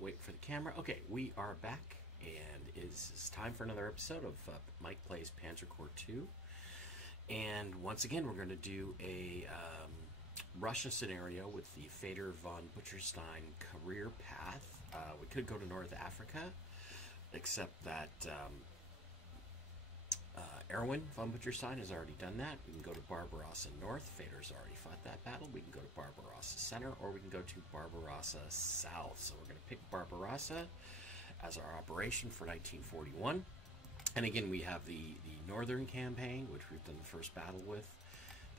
wait for the camera. Okay, we are back, and it's time for another episode of Mike Plays Panzer Corps 2. And once again, we're going to do a Russia scenario with the Fedor von Butcherstein career path. We could go to North Africa, except that Erwin von Butcherstein has already done that. We can go to Barbarossa North. Fedor's already fought that battle. We can go to Barbarossa Center, or we can go to Barbarossa South. So we're going to pick Barbarossa as our operation for 1941. And again, we have the Northern Campaign, which we've done the first battle with,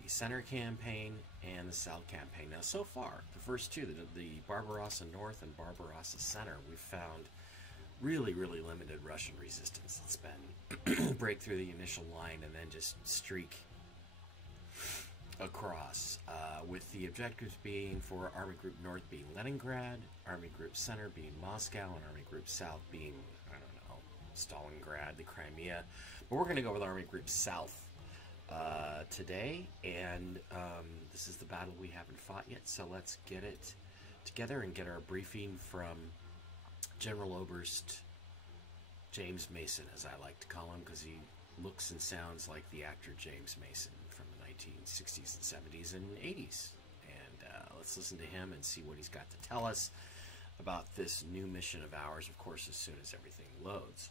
the Center Campaign, and the South Campaign. Now, so far, the first two, the Barbarossa North and Barbarossa Center, we've found really, really limited Russian resistance. It's been break through the initial line and then just streak across, with the objectives being for Army Group North being Leningrad, Army Group Center being Moscow, and Army Group South being, I don't know, Stalingrad, the Crimea. But we're going to go with Army Group South today, and this is the battle we haven't fought yet, so let's get it together and get our briefing from General Oberst James Mason, as I like to call him, because he looks and sounds like the actor James Mason from the 1960s and 70s and 80s. And let's listen to him and see what he's got to tell us about this new mission of ours, of course, as soon as everything loads.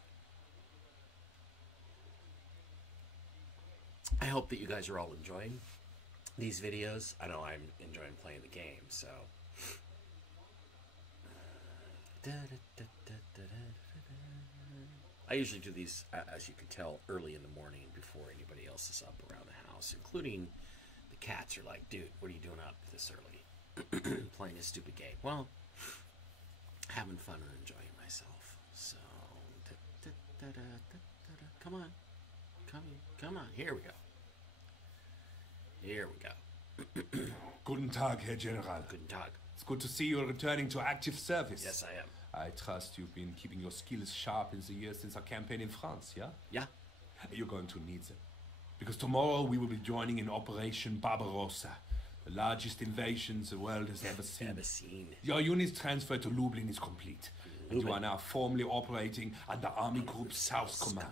I hope that you guys are all enjoying these videos. I know I'm enjoying playing the game, so... I usually do these, as you can tell, early in the morning before anybody else is up around the house, including the cats are like, dude, what are you doing up this early? Playing a stupid game. Well, having fun and enjoying myself. So, come on. Come on. Here we go. Here we go. Guten Tag, Herr General. Guten Tag. It's good to see you returning to active service. Yes, I am. I trust you've been keeping your skills sharp in the years since our campaign in France, yeah? Yeah. You're going to need them. Because tomorrow we will be joining in Operation Barbarossa, the largest invasion the world has ever seen. Your unit's transfer to Lublin is complete. And you are now formally operating under Army Group South Command.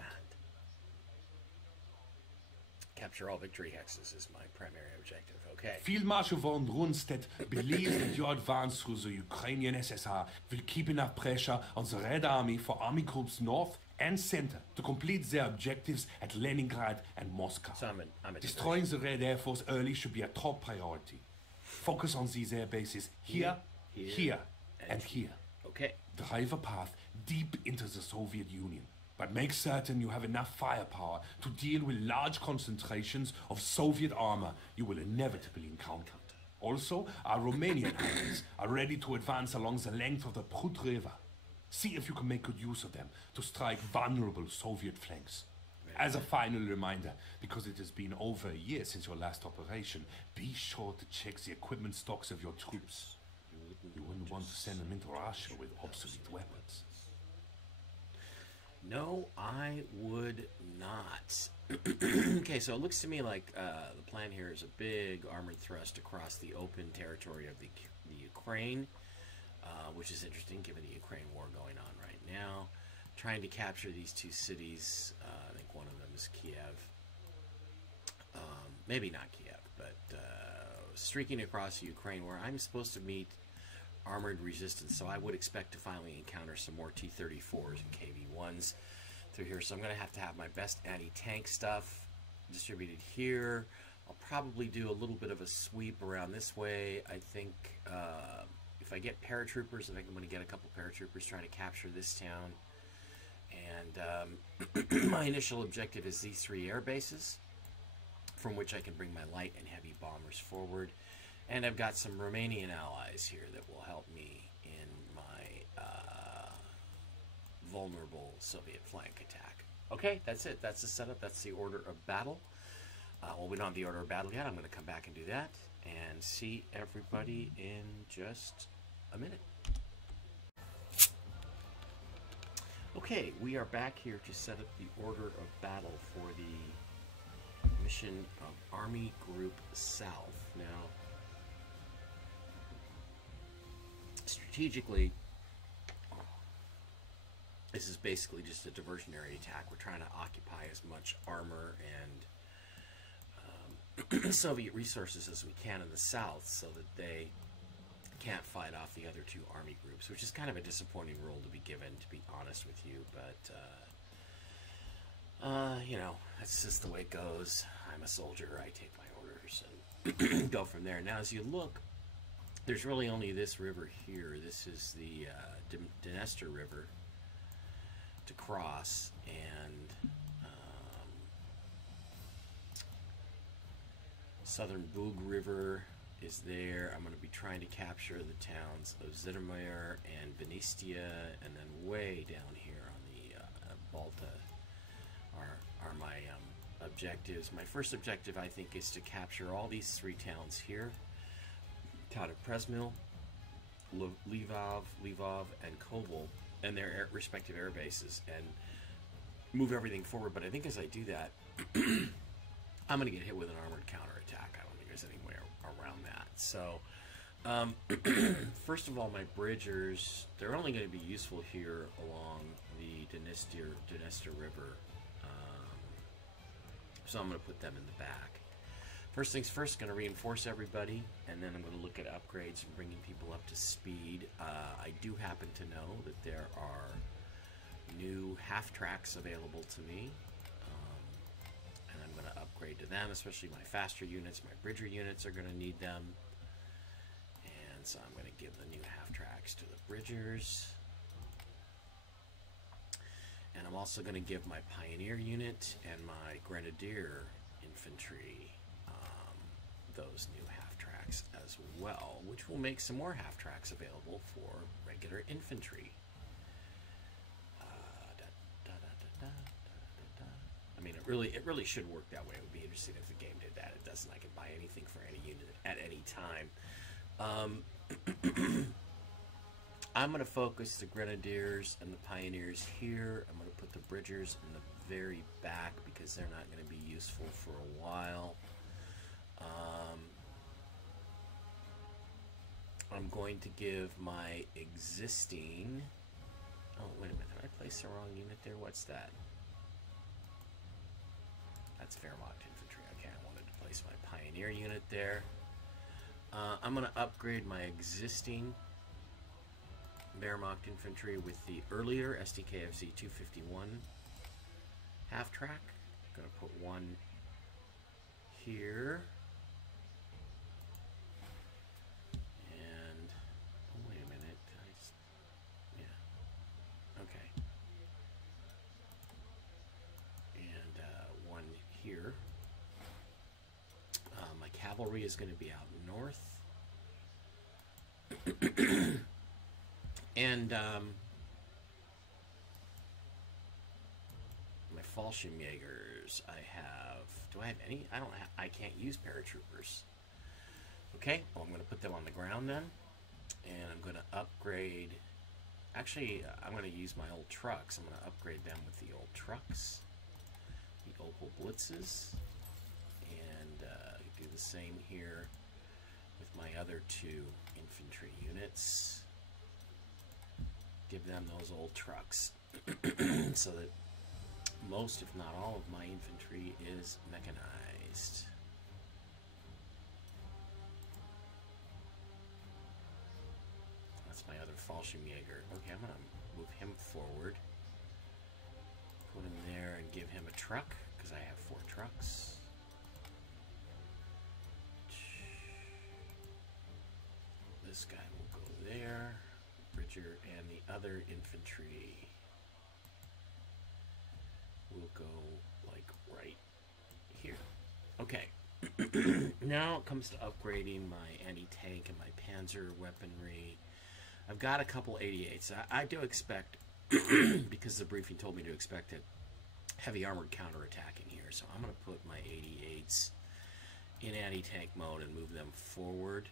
Capture all victory hexes is my primary objective, okay? Field Marshal von Rundstedt believes that your advance through the Ukrainian SSR will keep enough pressure on the Red Army for Army Groups North and Center to complete their objectives at Leningrad and Moscow. So I'm a Destroying the Red Air Force early should be a top priority. Focus on these air bases here, and here. Okay. Drive a path deep into the Soviet Union. But make certain you have enough firepower to deal with large concentrations of Soviet armor you will inevitably encounter. Also, our Romanian allies are ready to advance along the length of the Prut River. See if you can make good use of them to strike vulnerable Soviet flanks. As a final reminder, because it has been over a year since your last operation, be sure to check the equipment stocks of your troops. You wouldn't want to send them into Russia with obsolete weapons. No, I would not. Okay, so it looks to me like the plan here is a big armored thrust across the open territory of the Ukraine, which is interesting given the Ukraine war going on right now. Trying to capture these two cities. I think one of them is Kiev. Maybe not Kiev, but streaking across Ukraine, where I'm supposed to meet armored resistance, so I would expect to finally encounter some more T-34s and KV-1s through here. So I'm going to have my best anti-tank stuff distributed here. I'll probably do a little bit of a sweep around this way. I think if I get paratroopers, I think I'm going to get a couple paratroopers trying to capture this town. And my initial objective is these three air bases, from which I can bring my light and heavy bombers forward. And I've got some Romanian allies here that will help me in my vulnerable Soviet flank attack. Okay, that's it. That's the setup. That's the order of battle. Well, we don't have the order of battle yet. I'm going to come back and do that and see everybody in just a minute. Okay, we are back here to set up the order of battle for the mission of Army Group South. Now, strategically, This is basically just a diversionary attack. We're trying to occupy as much armor and Soviet resources as we can in the south so that they can't fight off the other two army groups, which is kind of a disappointing role to be given, to be honest with you, but you know, that's just the way it goes. I'm a soldier, I take my orders and go from there. Now as you look, there's really only this river here. This is the Dniester River to cross, and Southern Bug River is there. I'm going to be trying to capture the towns of Zhytomyr and Venestia, and then way down here on the Balta are my objectives. My first objective, I think, is to capture all these three towns here. Town of Przemyśl, Lvov, and Koval, and their respective air bases, and move everything forward. But I think as I do that, I'm going to get hit with an armored counterattack. I don't think there's any way around that. So, first of all, my bridgers, they're only going to be useful here along the Dniester River. So I'm going to put them in the back. First things first, going to reinforce everybody, and then I'm going to look at upgrades and bringing people up to speed. I do happen to know that there are new half-tracks available to me, and I'm going to upgrade to them, especially my faster units. My bridger units are going to need them, and so I'm going to give the new half-tracks to the bridgers. And I'm also going to give my pioneer unit and my grenadier infantry those new half-tracks as well, which will make some more half-tracks available for regular infantry. I mean, it really should work that way. It would be interesting if the game did that. It doesn't. I can buy anything for any unit at any time. I'm going to focus the grenadiers and the pioneers here. I'm going to put the bridgers in the very back because they're not going to be useful for a while. I'm going to give my existing... Oh, wait a minute. Did I place the wrong unit there? What's that? That's Wehrmacht infantry. Okay, I wanted to place my pioneer unit there. I'm going to upgrade my existing Wehrmacht infantry with the earlier SDKFZ 251 half-track. I'm going to put one here. And, oh, wait a minute. Yeah. Okay. And one here. My cavalry is going to be out north. And my Fallschirmjägers, I have. Do I have any? I don't have. I can't use paratroopers. Okay, well, I'm going to put them on the ground then, and I'm going to upgrade. Actually, I'm going to use my old trucks. I'm going to upgrade them with the old trucks, the Opel Blitzes, and do the same here with my other two infantry units. Give them those old trucks so that most, if not all, of my infantry is mechanized. That's my other Fallschirmjäger. Okay, I'm going to move him forward. Put him there and give him a truck, because I have 4 trucks. This guy will go there. Bridger and the other infantry will go like right here. Okay. Now it comes to upgrading my anti-tank and my Panzer weaponry. I've got a couple 88s. I do expect, because the briefing told me to expect it, heavy armored counterattacking here. So I'm going to put my 88s in anti-tank mode and move them forward.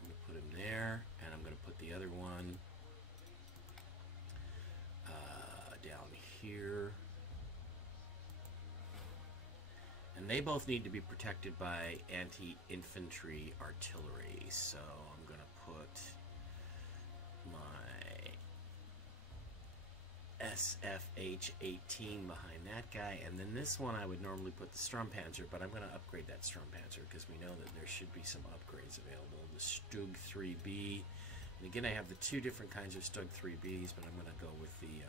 I'm going to put him there, and I'm going to put the other one down here. And they both need to be protected by anti-infantry artillery. So I'm going to put my SFH-18 behind that guy. And then this one I would normally put the Sturmpanzer, but I'm going to upgrade that Sturmpanzer because we know that there should be some upgrades available. The Stug 3B. And again, I have the two different kinds of Stug 3Bs, but I'm going to go with the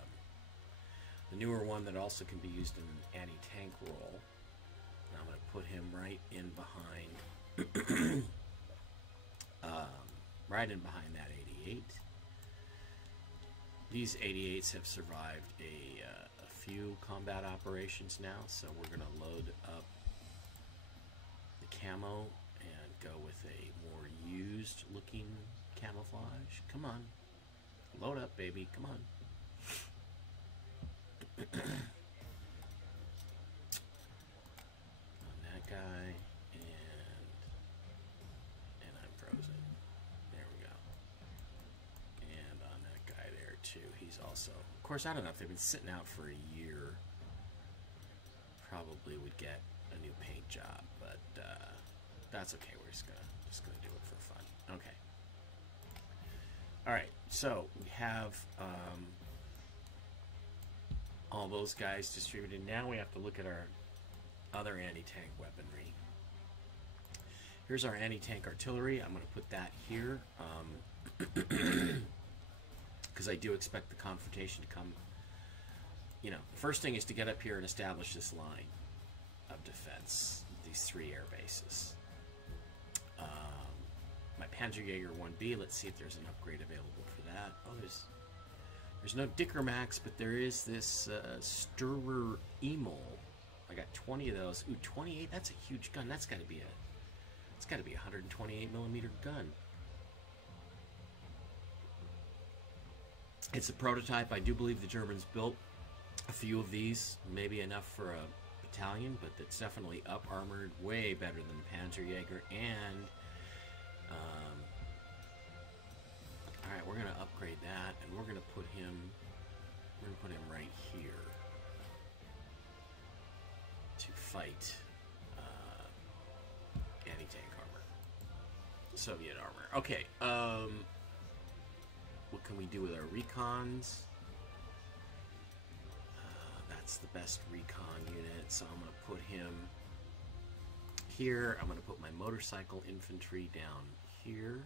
newer one that also can be used in an anti-tank role. And I'm going to put him right in behind that 88. These 88s have survived a few combat operations now, so we're going to load up the camo and go with a more used looking camouflage. Come on. Load up, baby. Come on. On that guy, and I'm frozen. There we go. And on that guy there too. He's also, of course, I don't know if they've been sitting out for a year. Probably would get a new paint job, but that's okay. We're just gonna do it for fun. Okay. All right. So we have all those guys distributed. Now we have to look at our other anti-tank weaponry. Here's our anti-tank artillery. I'm going to put that here because I do expect the confrontation to come. You know, the first thing is to get up here and establish this line of defense, these three air bases. My Panzerjäger 1B, let's see if there's an upgrade available for that. Oh, there's no Dicker Max, but there is this Sturrer Emil. I got 20 of those. Ooh, 28, that's a huge gun. That's got to be a 128 millimeter gun. It's a prototype. I do believe the Germans built a few of these, maybe enough for a battalion, but it's definitely up armored, way better than the Panzerjäger. And all right, we're going to upgrade that, and we're going to put him right here to fight anti-tank armor, Soviet armor. Okay, what can we do with our recons? That's the best recon unit, so I'm going to put him here. I'm going to put my motorcycle infantry down here.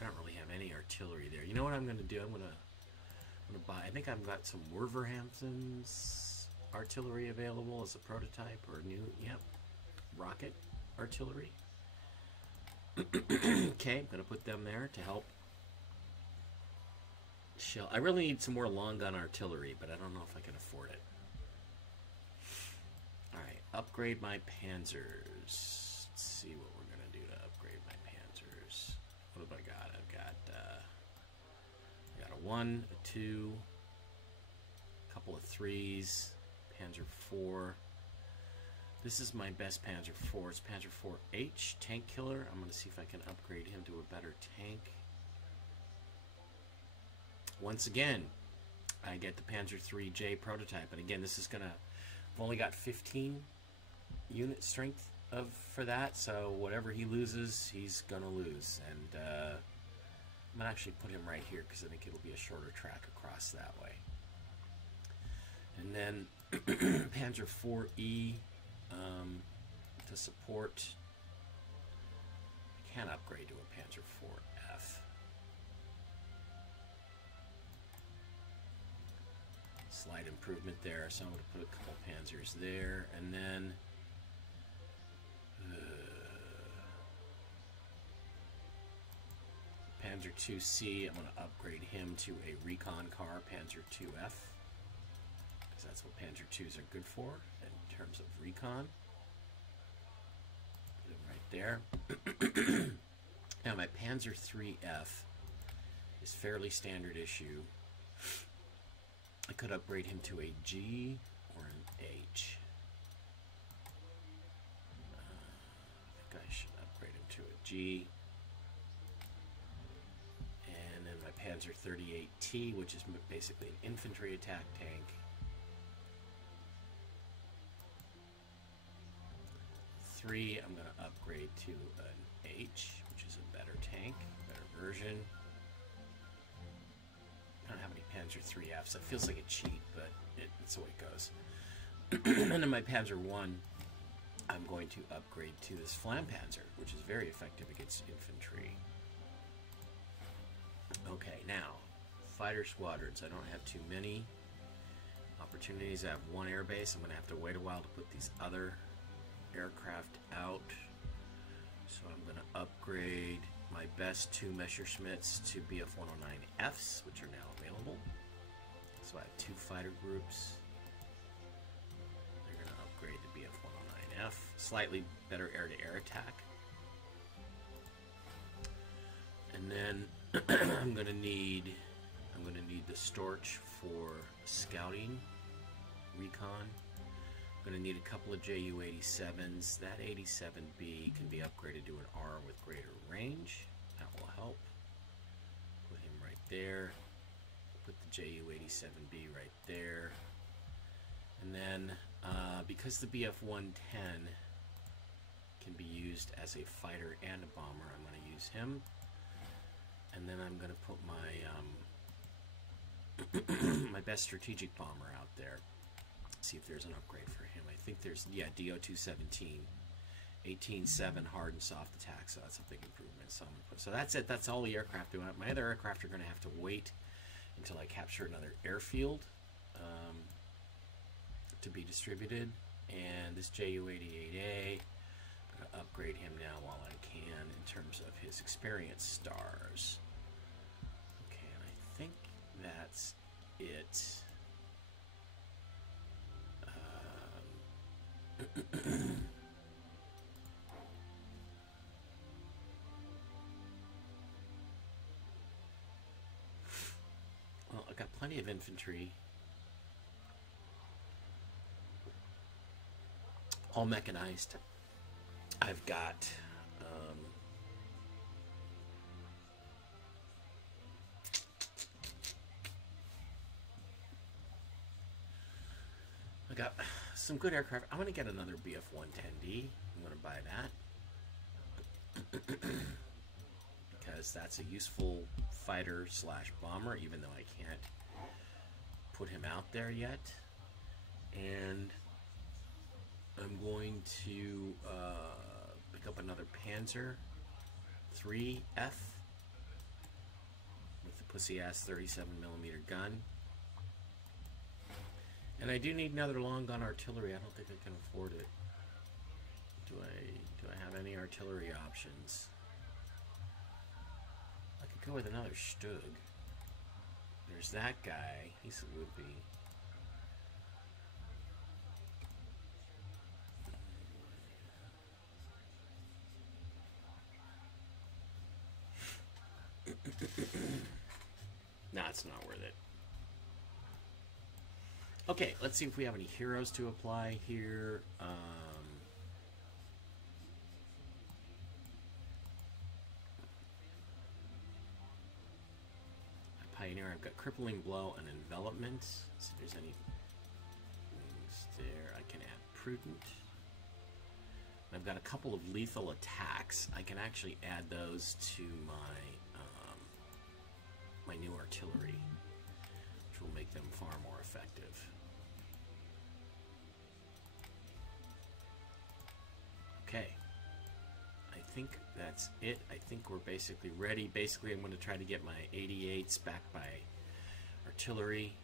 I don't really have any artillery there. You know what I'm going to do? I'm going to buy. I think I've got some Wolverhampton's artillery available as a prototype or new. Yep, rocket artillery. Okay, I'm going to put them there to help. I really need some more long gun artillery, but I don't know if I can afford it. All right, upgrade my Panzers. Let's see what we're going to do to upgrade my Panzers. What have I got? I've got a 1, a 2, a couple of 3s, Panzer 4. This is my best Panzer 4. It's Panzer 4H, tank killer. I'm going to see if I can upgrade him to a better tank. Once again, I get the Panzer 3J prototype, and again, this is gonna. I've only got 15 unit strength for that, so whatever he loses, he's gonna lose. And I'm gonna actually put him right here because I think it'll be a shorter track across that way. And then Panzer 4E to support. I can't upgrade to a Panzer 4F. Slight improvement there, so I'm going to put a couple Panzers there, and then Panzer 2C, I'm going to upgrade him to a recon car, Panzer 2F, because that's what Panzer 2s are good for in terms of recon. Put him right there. Now my Panzer 3F is fairly standard issue. I could upgrade him to a G or an H. I think I should upgrade him to a G. And then my Panzer 38T, which is basically an infantry attack tank. 3, I'm going to upgrade to an H, which is a better tank, better version. I don't have any Panzer 3Fs. It feels like a cheat, but it's the way it goes. And then my Panzer 1, I'm going to upgrade to this Flampanzer, which is very effective against infantry. Okay, now, fighter squadrons. I don't have too many opportunities. I have one airbase. I'm going to have to wait a while to put these other aircraft out. So I'm going to upgrade my best 2 Messerschmitts to Bf-109Fs, which are now available. So I have 2 fighter groups. They're going to upgrade to Bf-109F. Slightly better air-to-air attack. And then I'm going to need the Storch for scouting, recon. I'm going to need a couple of Ju-87s. That 87B can be upgraded to an R with greater range. That will help. Put him right there. Put the Ju-87B right there. And then, because the Bf-110 can be used as a fighter and a bomber, I'm going to use him. And then I'm going to put my my best strategic bomber out there. See if there's an upgrade for him. I think there's, yeah, DO-217, 18-7 hard and soft attack, so that's a big improvement. So that's it. That's all the aircraft doing. My other aircraft are going to have to wait until I capture another airfield to be distributed. And this Ju-88A, I'm going to upgrade him now while I can in terms of his experience stars. Okay, and I think that's it. Well, I've got plenty of infantry. All mechanized. I've got some good aircraft. I'm going to get another Bf-110D. I'm going to buy that because that's a useful fighter slash bomber, even though I can't put him out there yet. And I'm going to pick up another Panzer 3F with the pussy-ass 37mm gun. And I do need another long gun artillery. I don't think I can afford it. Do I have any artillery options? I could go with another Stug. There's that guy. He's a would-be. Nah, it's not worth it. Okay, let's see if we have any heroes to apply here. Pioneer, I've got crippling blow and envelopment. See if there's any things there. I can add prudent. I've got a couple of lethal attacks. I can actually add those to my my new artillery, which will make them far more effective. Okay, I think that's it. I think we're basically ready. Basically, I'm going to try to get my 88s back by artillery,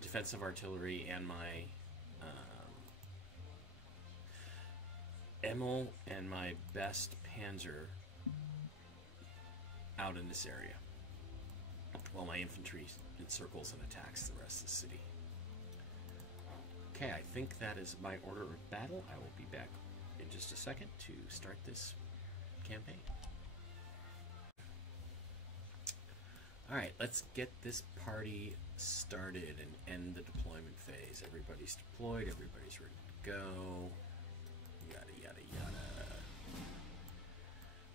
defensive artillery, and my Emil and my best Panzer out in this area, while my infantry encircles and attacks the rest of the city. Okay, I think that is my order of battle. I will be back in just a second to start this campaign. Alright, let's get this party started and end the deployment phase. Everybody's deployed, everybody's ready to go. Yada, yada, yada.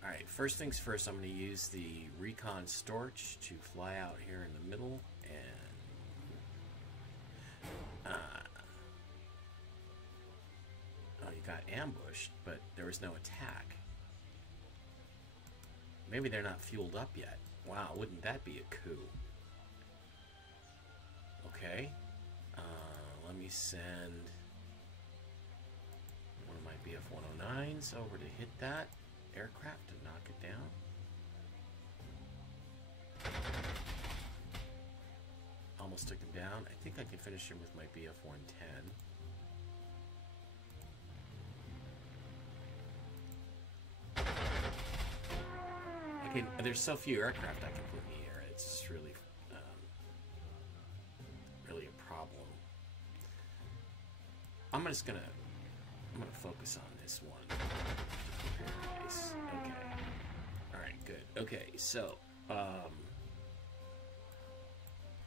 Alright, first things first, I'm going to use the Recon Storch to fly out here in the middle and oh, you got ambushed, but there was no attack. Maybe they're not fueled up yet. Wow, wouldn't that be a coup? Okay. Let me send one of my BF-109s over to hit that aircraft to knock it down. Almost took him down. I think I can finish him with my BF-110. There's so few aircraft I can put in the air. It's just really, really a problem. I'm gonna focus on this one. Okay. All right. Good. Okay. So,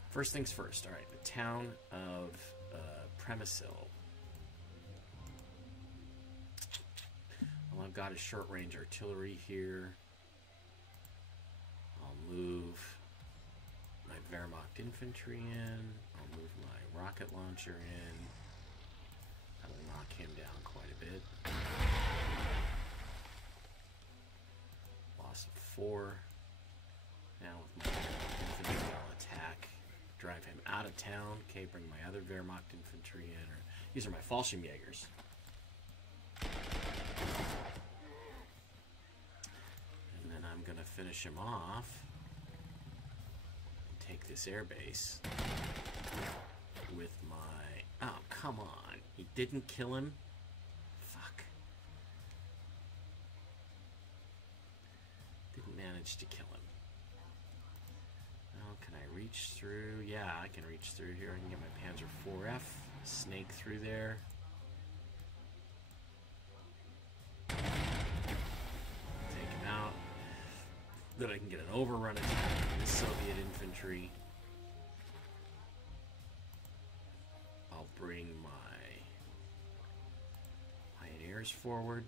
first things first. All right. The town of Premisil. Well, I've got a short-range artillery here. I'll move my Wehrmacht infantry in. I'll move my rocket launcher in. That'll knock him down quite a bit. Loss of 4. Now with my infantry, I'll attack. Drive him out of town. Okay, bring my other Wehrmacht infantry in. Or these are my Fallschirmjägers. And then I'm going to finish him off. And take this airbase with my... Oh, come on. He didn't kill him? Fuck. Didn't manage to kill him. Oh, can I reach through? Yeah, I can reach through here. I can get my Panzer IVF. Snake through there. Take him out. Then I can get an overrun attack with the Soviet infantry. I'll bring my pioneers forward.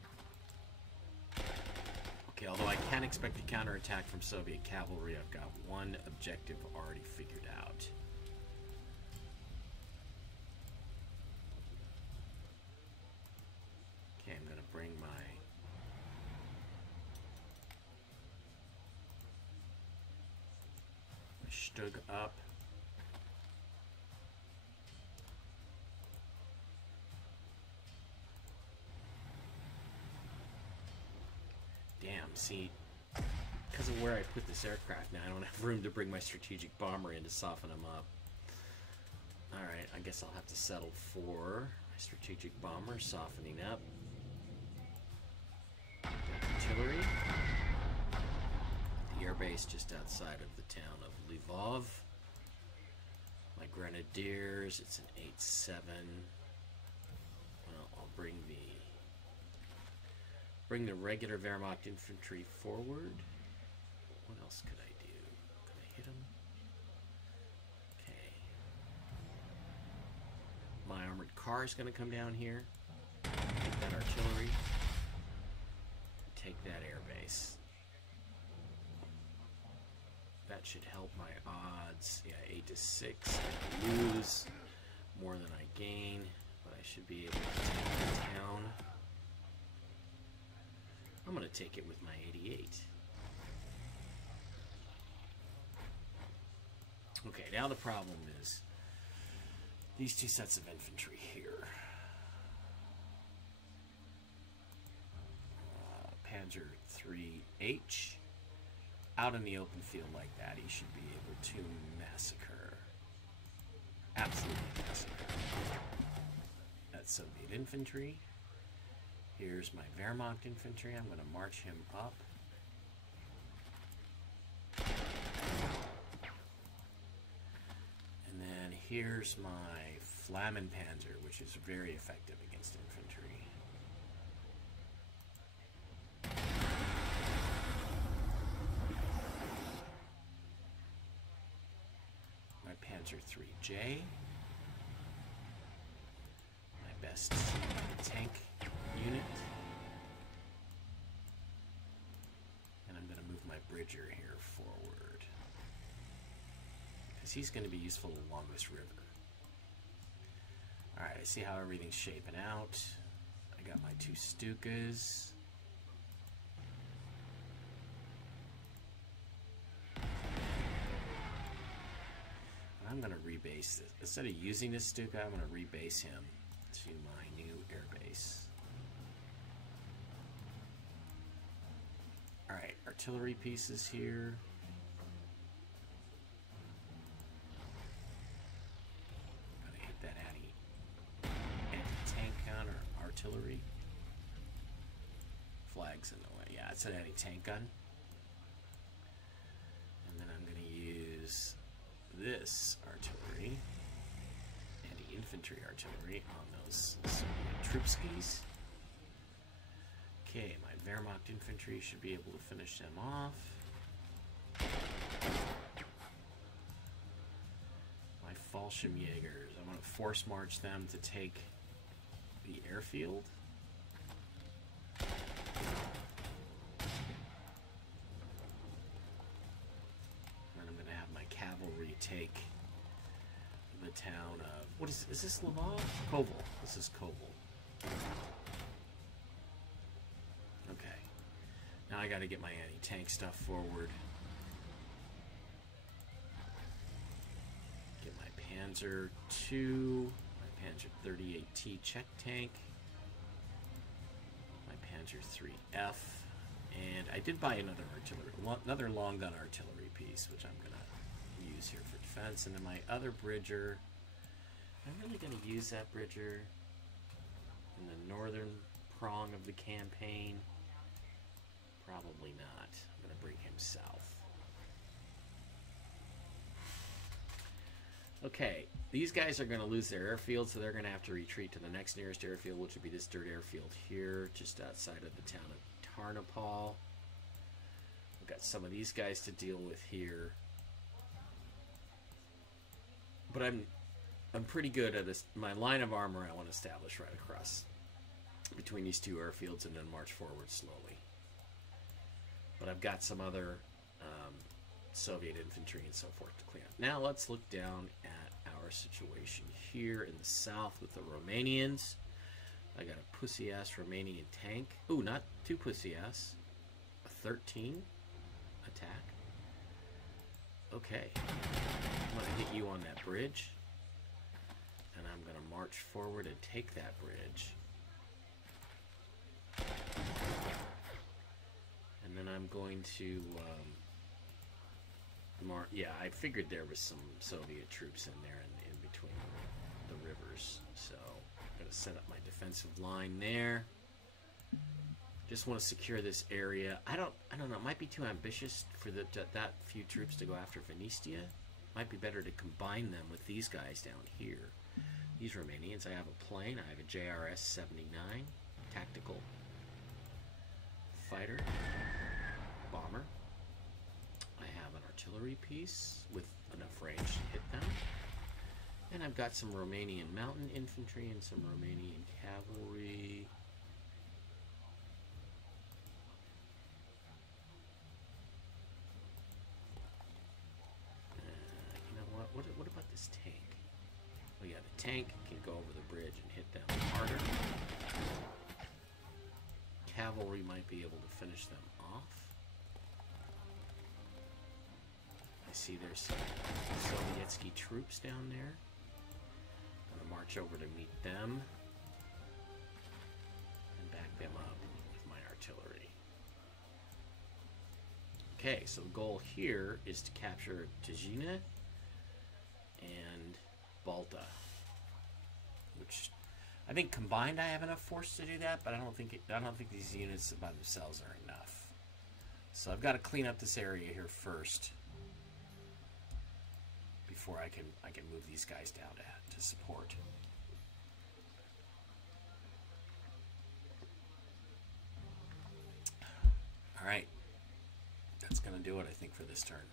Okay, although I can't expect a counterattack from Soviet cavalry, I've got one objective already figured out. Okay, I'm going to bring my Stug up. Damn, see, because of where I put this aircraft now, I don't have room to bring my strategic bomber in to soften them up. Alright, I guess I'll have to settle for my strategic bomber softening up. Artillery. The airbase just outside of the town of Lvov. My grenadiers, it's an 8-7. Well, I'll bring the regular Wehrmacht infantry forward. What else could I do? Can I hit them? Okay. My armored car is going to come down here. Take that artillery. Take that airbase. That should help my odds. Yeah, 8-6. I lose more than I gain, but I should be able to take the town. I'm going to take it with my 88. Okay, now the problem is these two sets of infantry here. Panzer IIIH. Out in the open field like that, he should be able to massacre. Absolutely massacre. That's Soviet infantry. Here's my Wehrmacht infantry. I'm going to march him up. And then here's my Flammenpanzer, which is very effective against infantry. My Panzer IIIJ. My best tank unit. And I'm going to move my Bridger here forward, because he's going to be useful along this river. Alright, I see how everything's shaping out. I got my two Stukas. I'm going to rebase this. Instead of using this Stuka, I'm going to rebase him to my new airbase. Alright, artillery pieces here. I'm going to hit that anti-tank gun or artillery. Flags in the way. Yeah, it's an anti-tank gun. And then I'm going to use this artillery, anti-infantry artillery on those Soviet troop skis. Okay, my Wehrmacht infantry should be able to finish them off. My Fallschirmjägers, I'm going to force march them to take the airfield. Cavalry take the town of, what is this Lvov? Koval. This is Koval. Okay. Now I gotta get my anti-tank stuff forward. Get my Panzer II, my Panzer 38T check tank, my Panzer 3F, and I did buy another long gun artillery piece, which I'm gonna use here for defense. And then my other bridger, I'm really going to use that bridger in the northern prong of the campaign. Probably not. I'm going to bring him south. Okay, these guys are going to lose their airfield, so they're going to have to retreat to the next nearest airfield, which would be this dirt airfield here, just outside of the town of Tarnopol. We've got some of these guys to deal with here. But I'm pretty good at this. My line of armor I want to establish right across between these two airfields and then march forward slowly. But I've got some other Soviet infantry and so forth to clean up. Now let's look down at our situation here in the south with the Romanians. I got a pussy-ass Romanian tank. Ooh, not too pussy-ass. A 13 attack. Okay. I'm going to hit you on that bridge, and I'm going to march forward and take that bridge. And then I'm going to, yeah, I figured there was some Soviet troops in there in between the rivers, so I'm going to set up my defensive line there. Just want to secure this area. I don't know, it might be too ambitious for that few troops to go after Venetia. Might be better to combine them with these guys down here. These Romanians. I have a plane. I have a JRS-79 tactical fighter bomber. I have an artillery piece with enough range to hit them. And I've got some Romanian mountain infantry and some Romanian cavalry. What about this tank? Oh yeah, the tank can go over the bridge and hit them harder. Cavalry might be able to finish them off. I see there's some Sovietsky troops down there. I'm gonna march over to meet them and back them up with my artillery. Okay, so the goal here is to capture Tijina and Balta, which I think combined I have enough force to do that, but I don't think these units by themselves are enough. So I've got to clean up this area here first before I can move these guys down to support. All right, that's gonna do it, I think, for this turn.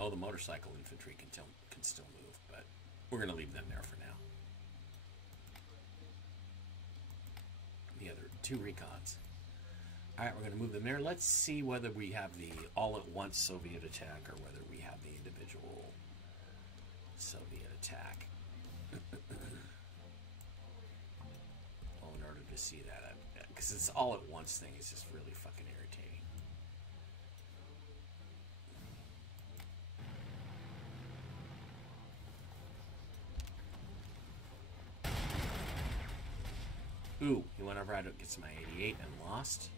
Oh, the motorcycle infantry can still move, but we're going to leave them there for now. The other two recons. All right, we're going to move them there. Let's see whether we have the all-at-once Soviet attack or whether we have the individual Soviet attack. Well, in order to see that, because this all-at-once thing is just really fucking irritating. Ooh, he went over, gets my 88 and lost.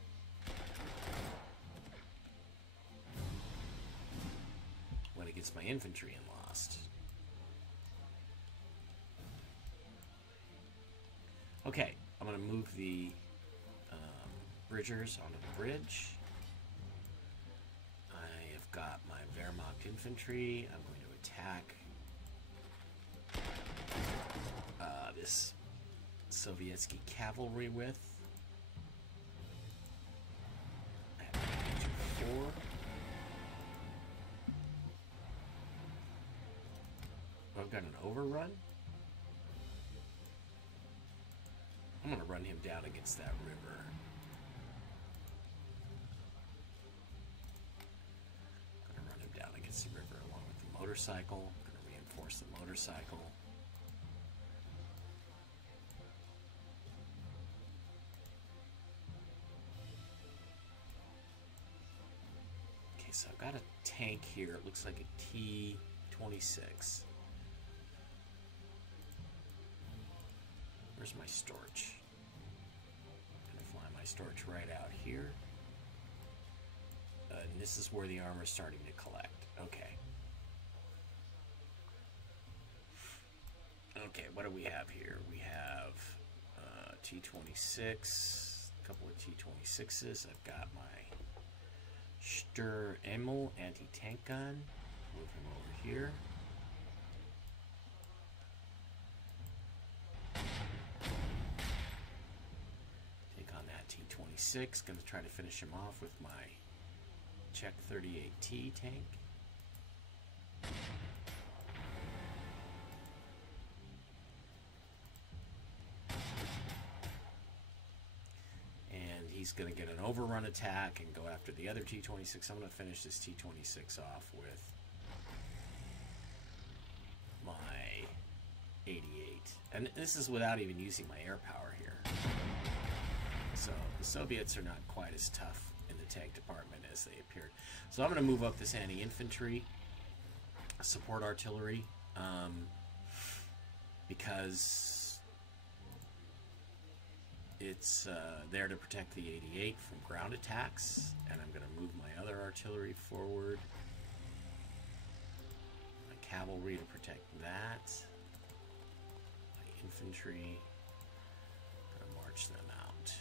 When it gets my infantry and lost. Okay, I'm going to move the Bridgers onto the bridge. I have got my Wehrmacht infantry. I'm going to attack this Sovietsky cavalry with. I have 4. I've got an overrun. I'm going to run him down against that river. I'm going to run him down against the river along with the motorcycle. I'm going to reinforce the motorcycle. Okay, so I've got a tank here. It looks like a T-26. Where's my storage? I'm gonna fly my storage right out here. And this is where the armor is starting to collect. Okay. Okay, what do we have here? We have T-26, a couple of T-26s. I've got my Stur Emil anti-tank gun. Move him over here. T-26, going to try to finish him off with my Czech 38T tank. And he's going to get an overrun attack and go after the other T-26. I'm going to finish this T-26 off with my 88. And this is without even using my air power here. So the Soviets are not quite as tough in the tank department as they appeared. So I'm going to move up this anti-infantry, support artillery, because it's there to protect the 88 from ground attacks. And I'm going to move my other artillery forward, my cavalry to protect that, my infantry, I'm going to march them out.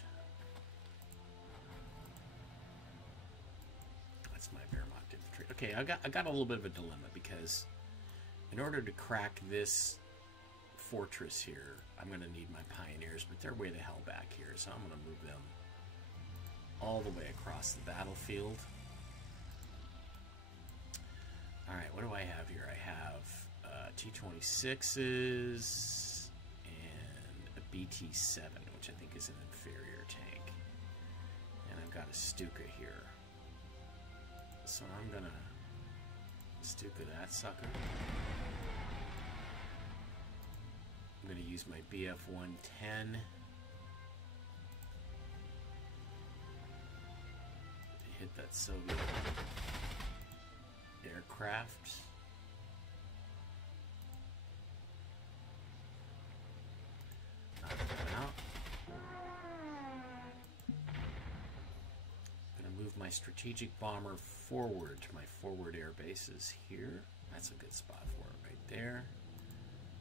My Wehrmacht infantry. Okay, I got a little bit of a dilemma because in order to crack this fortress here, I'm going to need my pioneers, but they're way the hell back here, so I'm going to move them all the way across the battlefield. Alright, what do I have here? I have T-26s and a BT-7, which I think is an inferior tank. And I've got a Stuka here. So I'm gonna Stuka that sucker. I'm gonna use my BF-110 to hit that Soviet aircraft. Knock that out. Move my strategic bomber forward to my forward air bases here. That's a good spot for it right there.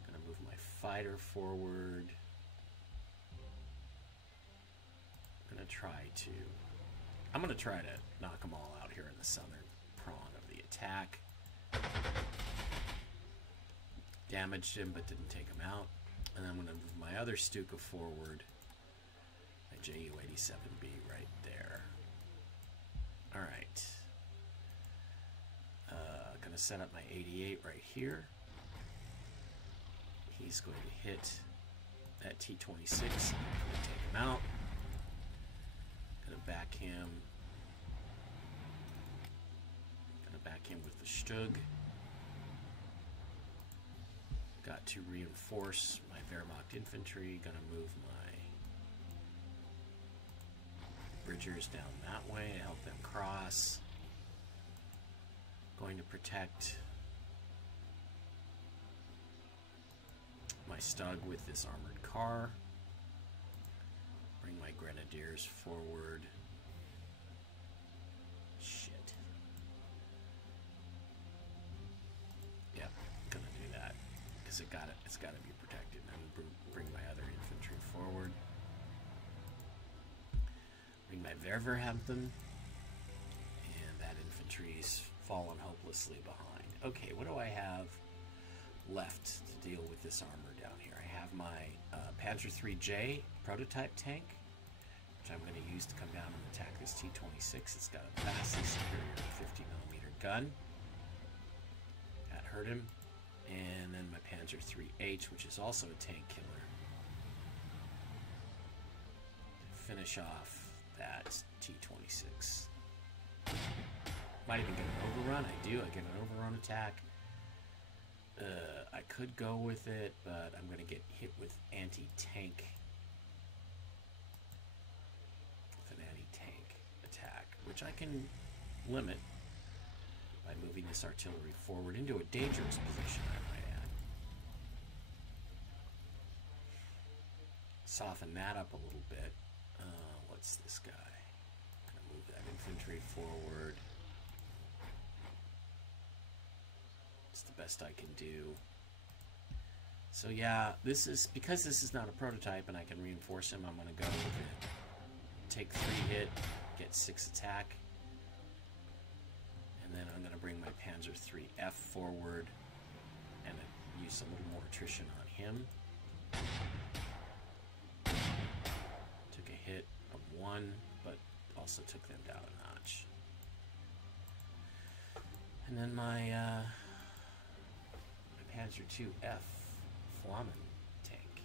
I'm gonna move my fighter forward. I'm gonna try to knock them all out here in the southern prong of the attack. Damaged him but didn't take him out. And I'm gonna move my other Stuka forward. My Ju-87B right there. Alright. Gonna set up my 88 right here. He's going to hit that T-26. I'm gonna take him out. Gonna back him. Gonna back him with the Stug. Got to reinforce my Wehrmacht infantry. Gonna move my Bridgers down that way to help them cross. Going to protect my Stug with this armored car. Bring my grenadiers forward. Shit. Yep, gonna do that because it's got to be protected. And bring my other infantry forward. Bring my Werverhampton, and that infantry's fallen hopelessly behind. Okay, what do I have left to deal with this armor down here? I have my Panzer IIIJ prototype tank, which I'm going to use to come down and attack this T-26. It's got a vastly superior 50mm gun. That hurt him. And then my Panzer IIIH, which is also a tank killer. To finish off that T-26. Might even get an overrun. I do. I get an overrun attack. I could go with it, but I'm going to get hit with anti-tank. With an anti-tank attack, which I can limit by moving this artillery forward into a dangerous position, I might add. Soften that up a little bit. What's this guy? I'm going to move that infantry forward. It's the best I can do. So yeah, because this is not a prototype and I can reinforce him, I'm going to go with it. Take 3 hit, get 6 attack. And then I'm going to bring my Panzer IIIF forward and use a little more attrition on him. Took a hit of 1, but also took them down a notch. And then my Panzer IIF Flammen tank.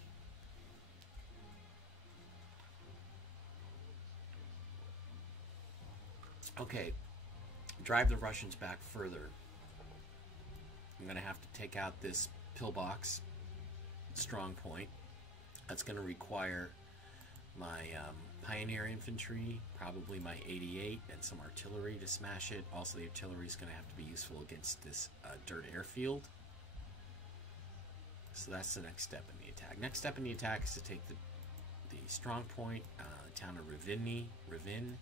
Okay, drive the Russians back further. I'm going to have to take out this pillbox strong point. That's going to require my Pioneer infantry, probably my 88, and some artillery to smash it. Also, the artillery is going to have to be useful against this dirt airfield. So that's the next step in the attack. Next step in the attack is to take the strong point, the town of Ravin,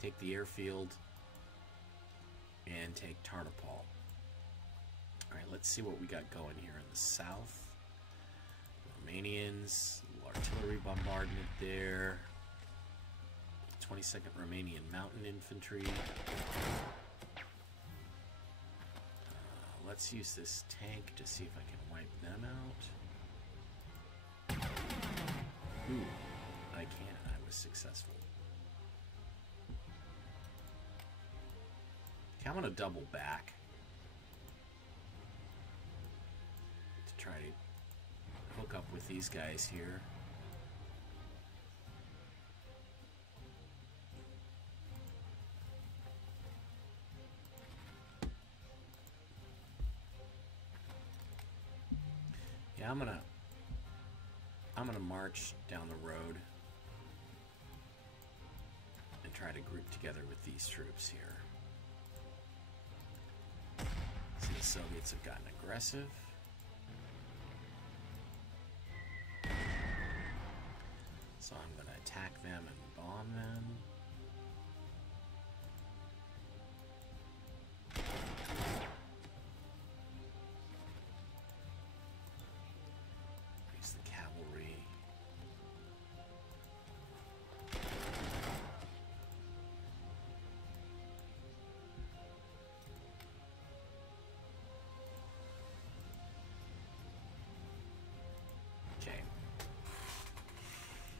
take the airfield, and take Tarnopol. Alright, let's see what we got going here in the south. Romanians, artillery bombardment there. 22nd Romanian Mountain Infantry. Let's use this tank to see if I can wipe them out. Ooh, I can. I was successful. Okay, I'm going to double back to try to hook up with these guys here. Yeah, I'm gonna march down the road and try to group together with these troops here. See, the Soviets have gotten aggressive. So I'm gonna attack them and bomb them.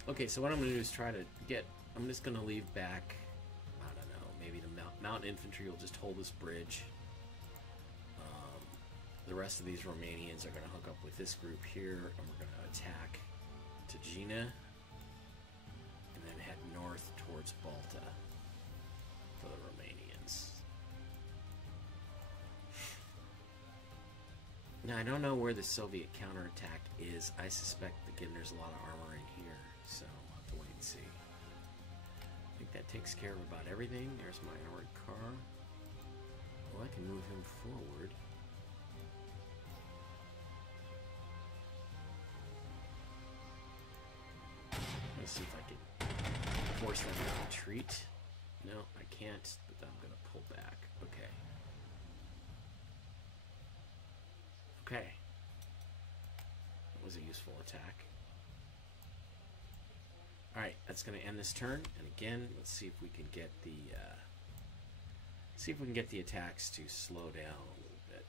Okay, so what I'm going to do is try to get... I'm just going to leave back... I don't know, maybe the mountain infantry will just hold this bridge. The rest of these Romanians are going to hook up with this group here, and we're going to attack Tagina, and then head north towards Balta for the Romanians. Now, I don't know where the Soviet counterattack is. I suspect, again, there's a lot of armor in here. So we'll have to wait and see. I think that takes care of about everything. There's my armored car. Well, I can move him forward. Let's see if I can force them to retreat. No, I can't, but I'm going to pull back. Okay. Okay. That was a useful attack. Alright, that's going to end this turn. And again, let's see if we can get the attacks to slow down a little bit.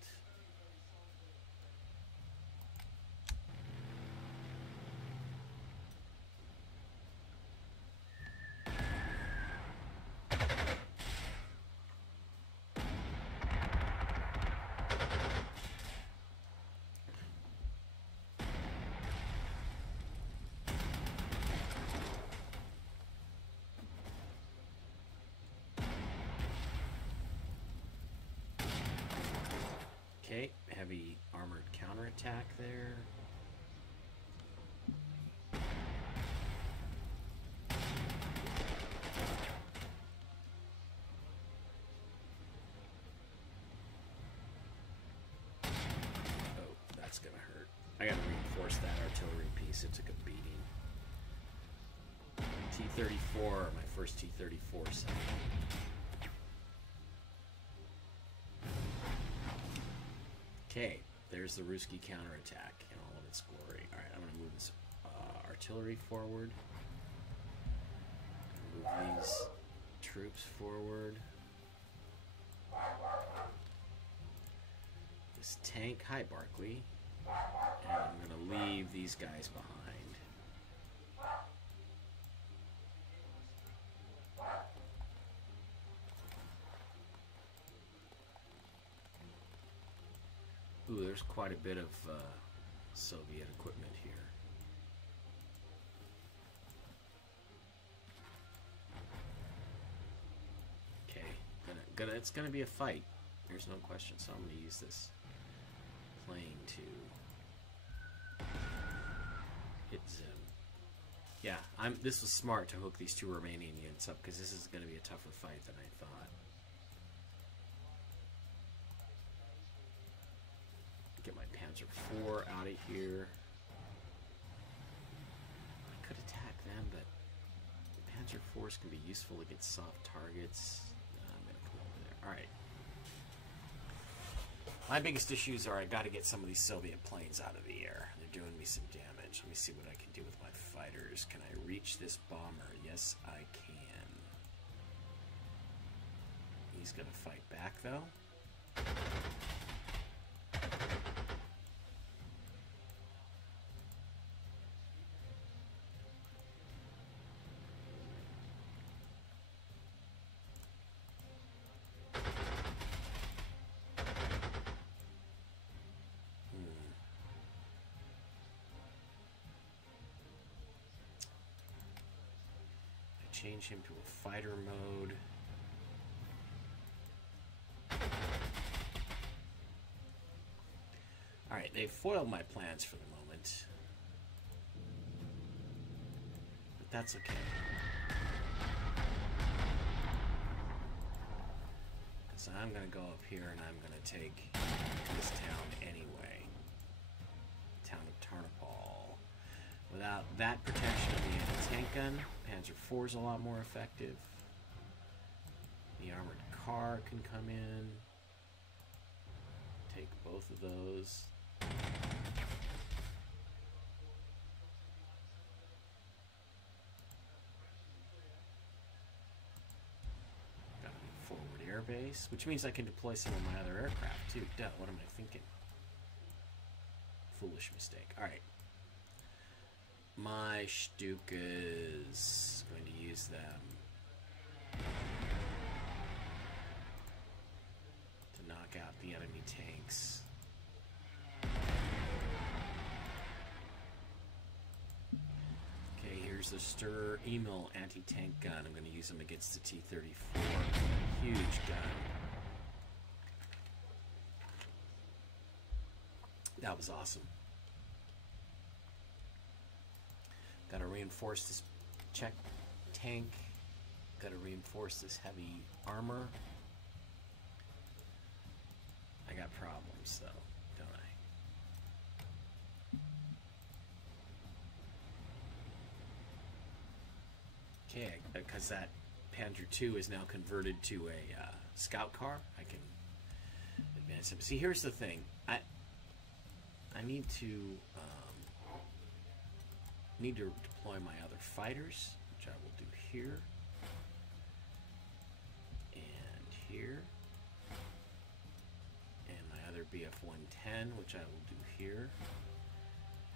Okay, heavy armored counterattack there. Oh, that's gonna hurt. I gotta reinforce that artillery piece. It took a beating. T-34, my first T-34 set. Okay, there's the Ruski counterattack in all of its glory. Alright, I'm going to move this artillery forward. Move these troops forward. This tank, hi Barkley. And I'm going to leave these guys behind. Ooh, there's quite a bit of Soviet equipment here. Okay, it's gonna be a fight. There's no question. So I'm gonna use this plane to hit Zim. Yeah, this was smart to hook these two Romanian units up because this is gonna be a tougher fight than I thought. Get my Panzer IV out of here. I could attack them, but Panzer IVs can be useful against soft targets. I'm going to come over there. Alright. My biggest issues are I got to get some of these Soviet planes out of the air. They're doing me some damage. Let me see what I can do with my fighters. Can I reach this bomber? Yes, I can. He's going to fight back, though. Change him to a fighter mode. Alright, they've foiled my plans for the moment. But that's okay. Because I'm going to go up here and I'm going to take this town anyway. Town of Tarnopol. Without that protection of the anti-tank gun, Panzer IV is a lot more effective. The armored car can come in. Take both of those. Got a forward air base, which means I can deploy some of my other aircraft too. Duh, what am I thinking? Foolish mistake. Alright. My Stuka is going to use them to knock out the enemy tanks. Okay, here's the Stur Emil anti-tank gun. I'm going to use them against the T-34. Huge gun. That was awesome. Gotta reinforce this Czech tank. Gotta reinforce this heavy armor. I got problems though, don't I? Okay, I because that Panzer II is now converted to a scout car. I can advance him. See, here's the thing. I need to deploy my other fighters, which I will do here and here, and my other BF-110, which I will do here,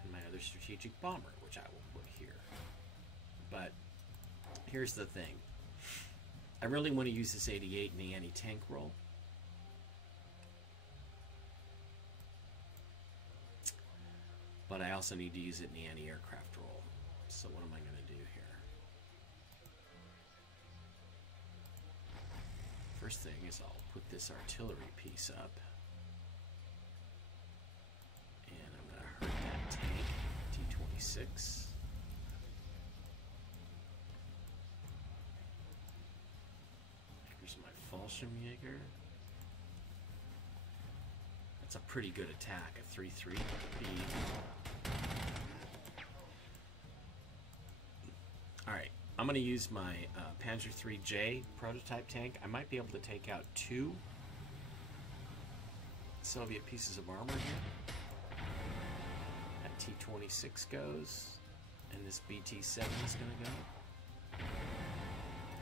and my other strategic bomber, which I will put here. But here's the thing. I really want to use this 88 in the anti-tank role. But I also need to use it in the anti-aircraft role. So what am I going to do here? First thing is I'll put this artillery piece up. And I'm going to hurt that tank, T-26. Here's my Fallschirmjäger. That's a pretty good attack, a 3-3 B. Alright, I'm going to use my Panzer IIIJ prototype tank. I might be able to take out 2 Soviet pieces of armor here. That T-26 goes, and this BT-7 is going to go.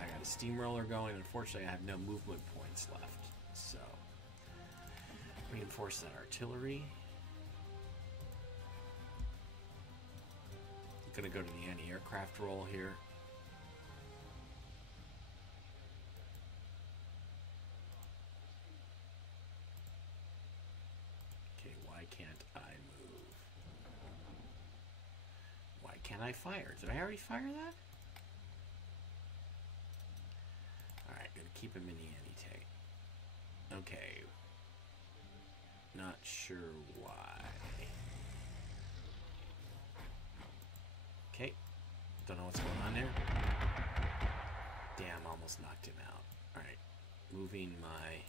I got a steamroller going. Unfortunately, I have no movement points left, so reinforce that artillery. I'm going to go to the anti-aircraft role here. Okay, why can't I move? Why can't I fire? Did I already fire that? Alright, going to keep him in the anti-tank. Okay. Not sure why. Okay. Don't know what's going on there. Damn, almost knocked him out. Alright. Moving my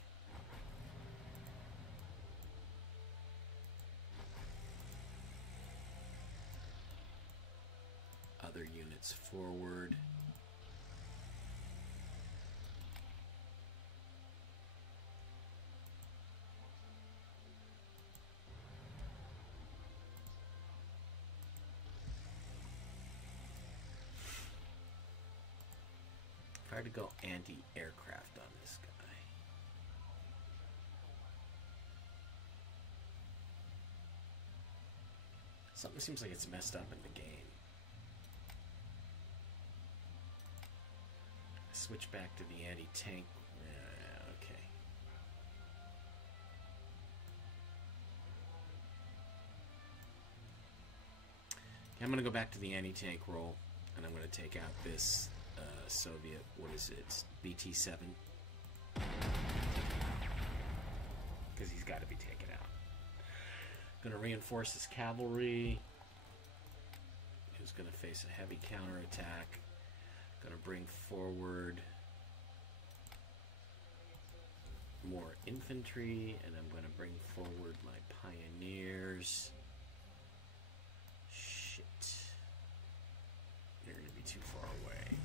other units forward. Try to go anti-aircraft on this guy. Something seems like it's messed up in the game. Switch back to the anti-tank. Okay. I'm going to go back to the anti-tank role, and I'm going to take out this Soviet, what is it, BT-7, because he's got to be taken out. Going to reinforce his cavalry, who's going to face a heavy counterattack. Going to bring forward more infantry, and I'm going to bring forward my pioneers. Shit. They're going to be too far away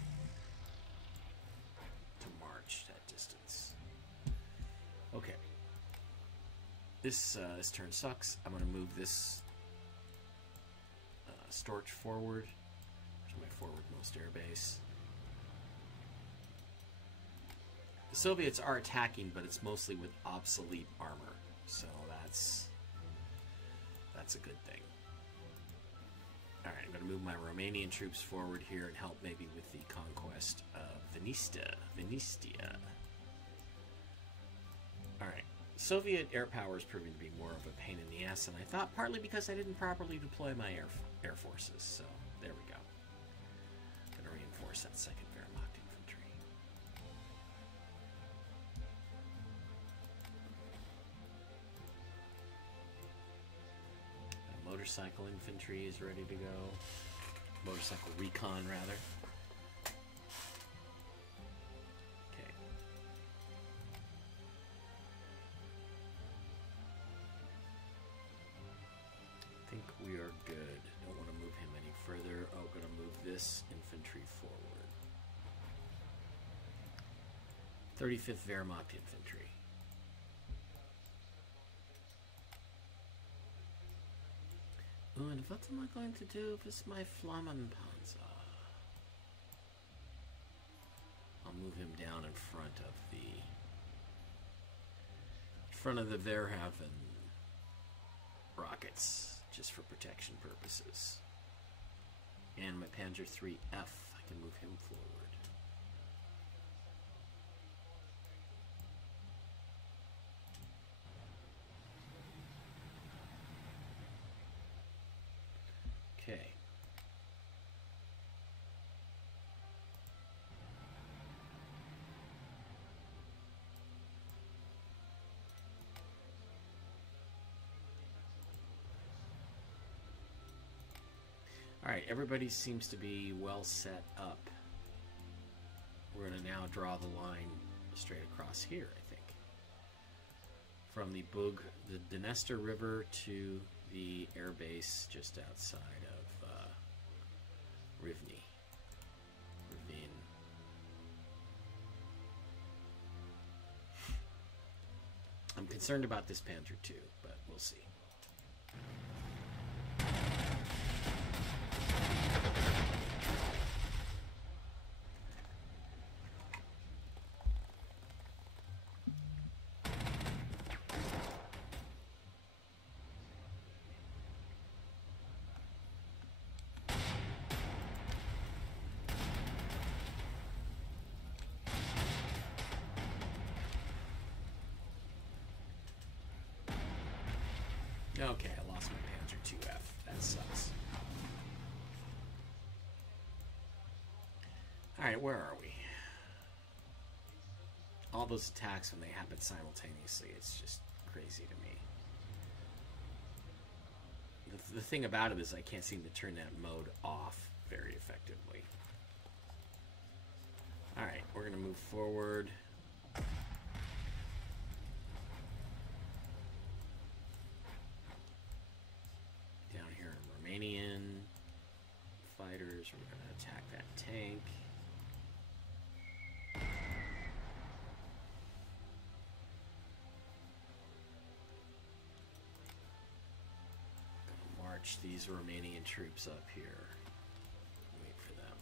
to march that distance. Okay. This turn sucks. I'm going to move this Storch forward to my forwardmost airbase. The Soviets are attacking, but it's mostly with obsolete armor, so that's a good thing. Alright, I'm going to move my Romanian troops forward here and help maybe with the conquest of Venistia. Alright, Soviet air power is proving to be more of a pain in the ass than I thought, partly because I didn't properly deploy my air forces, so there we go. I'm going to reinforce that 2nd Wehrmacht infantry. Motorcycle infantry is ready to go. Motorcycle recon, rather. Okay. I think we are good. Don't want to move him any further. Oh, gonna move this infantry forward. 35th Wehrmacht Infantry. Ooh, and what am I going to do with my Flammenpanzer? I'll move him down in front of the Wehrhaven rockets, just for protection purposes. And my Panzer 3F, I can move him forward. Okay. Alright, everybody seems to be well set up. We're going to now draw the line straight across here, I think. From the Dniester River to the air base just outside of Ravine. I'm concerned about this Panzer too, but we'll see. Okay, I lost my Panzer 2F. That sucks. Alright, where are we? All those attacks, when they happen simultaneously, it's just crazy to me. The thing about it is I can't seem to turn that mode off very effectively. Alright, we're going to move forward. Romanian fighters, we're going to attack that tank. Gonna march these Romanian troops up here. Wait for them.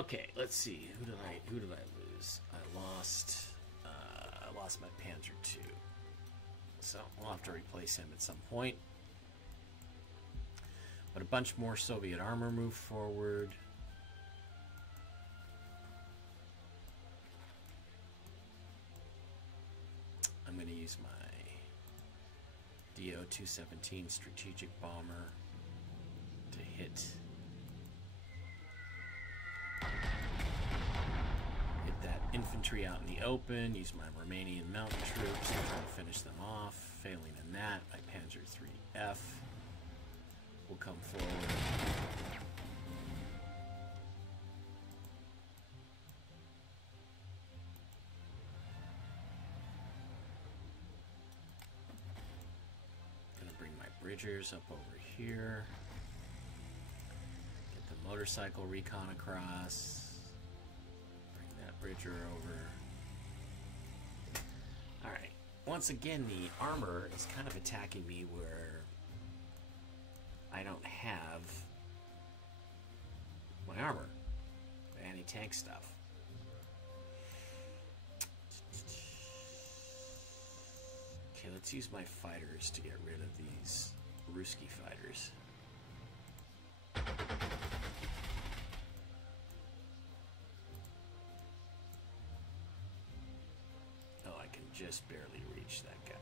Okay, let's see. Who did I lose? I lost my Panzer II. So we'll have to replace him at some point. But a bunch more Soviet armor moved forward. I'm going to use my DO-217 strategic bomber to hit that infantry out in the open. Use my Romanian mountain troops to try to finish them off. Failing in that, my Panzer 3F will come forward. Gonna bring my bridgers up over here. Get the motorcycle recon across. Bring that bridger over. Alright. Once again, the armor is kind of attacking me where I don't have my armor, anti-tank stuff. Okay, let's use my fighters to get rid of these Ruski fighters. Oh, I can just barely reach that guy.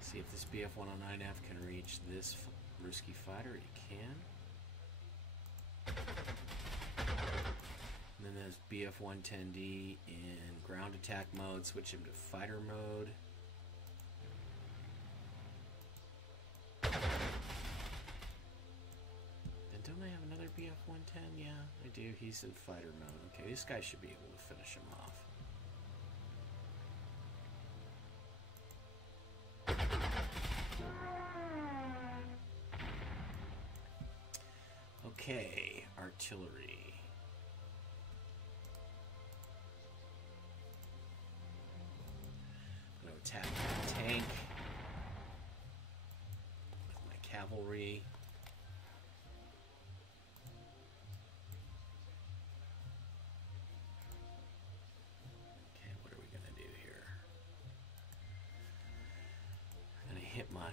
See if this BF-109F can reach this Ruski fighter. It can. And then there's BF-110D in ground attack mode. Switch him to fighter mode. Then don't I have another BF-110? Yeah, I do. He's in fighter mode. Okay, this guy should be able to finish him off. Okay, artillery. I'm going to attack that tank with my cavalry. Okay, what are we going to do here? I'm going to hit my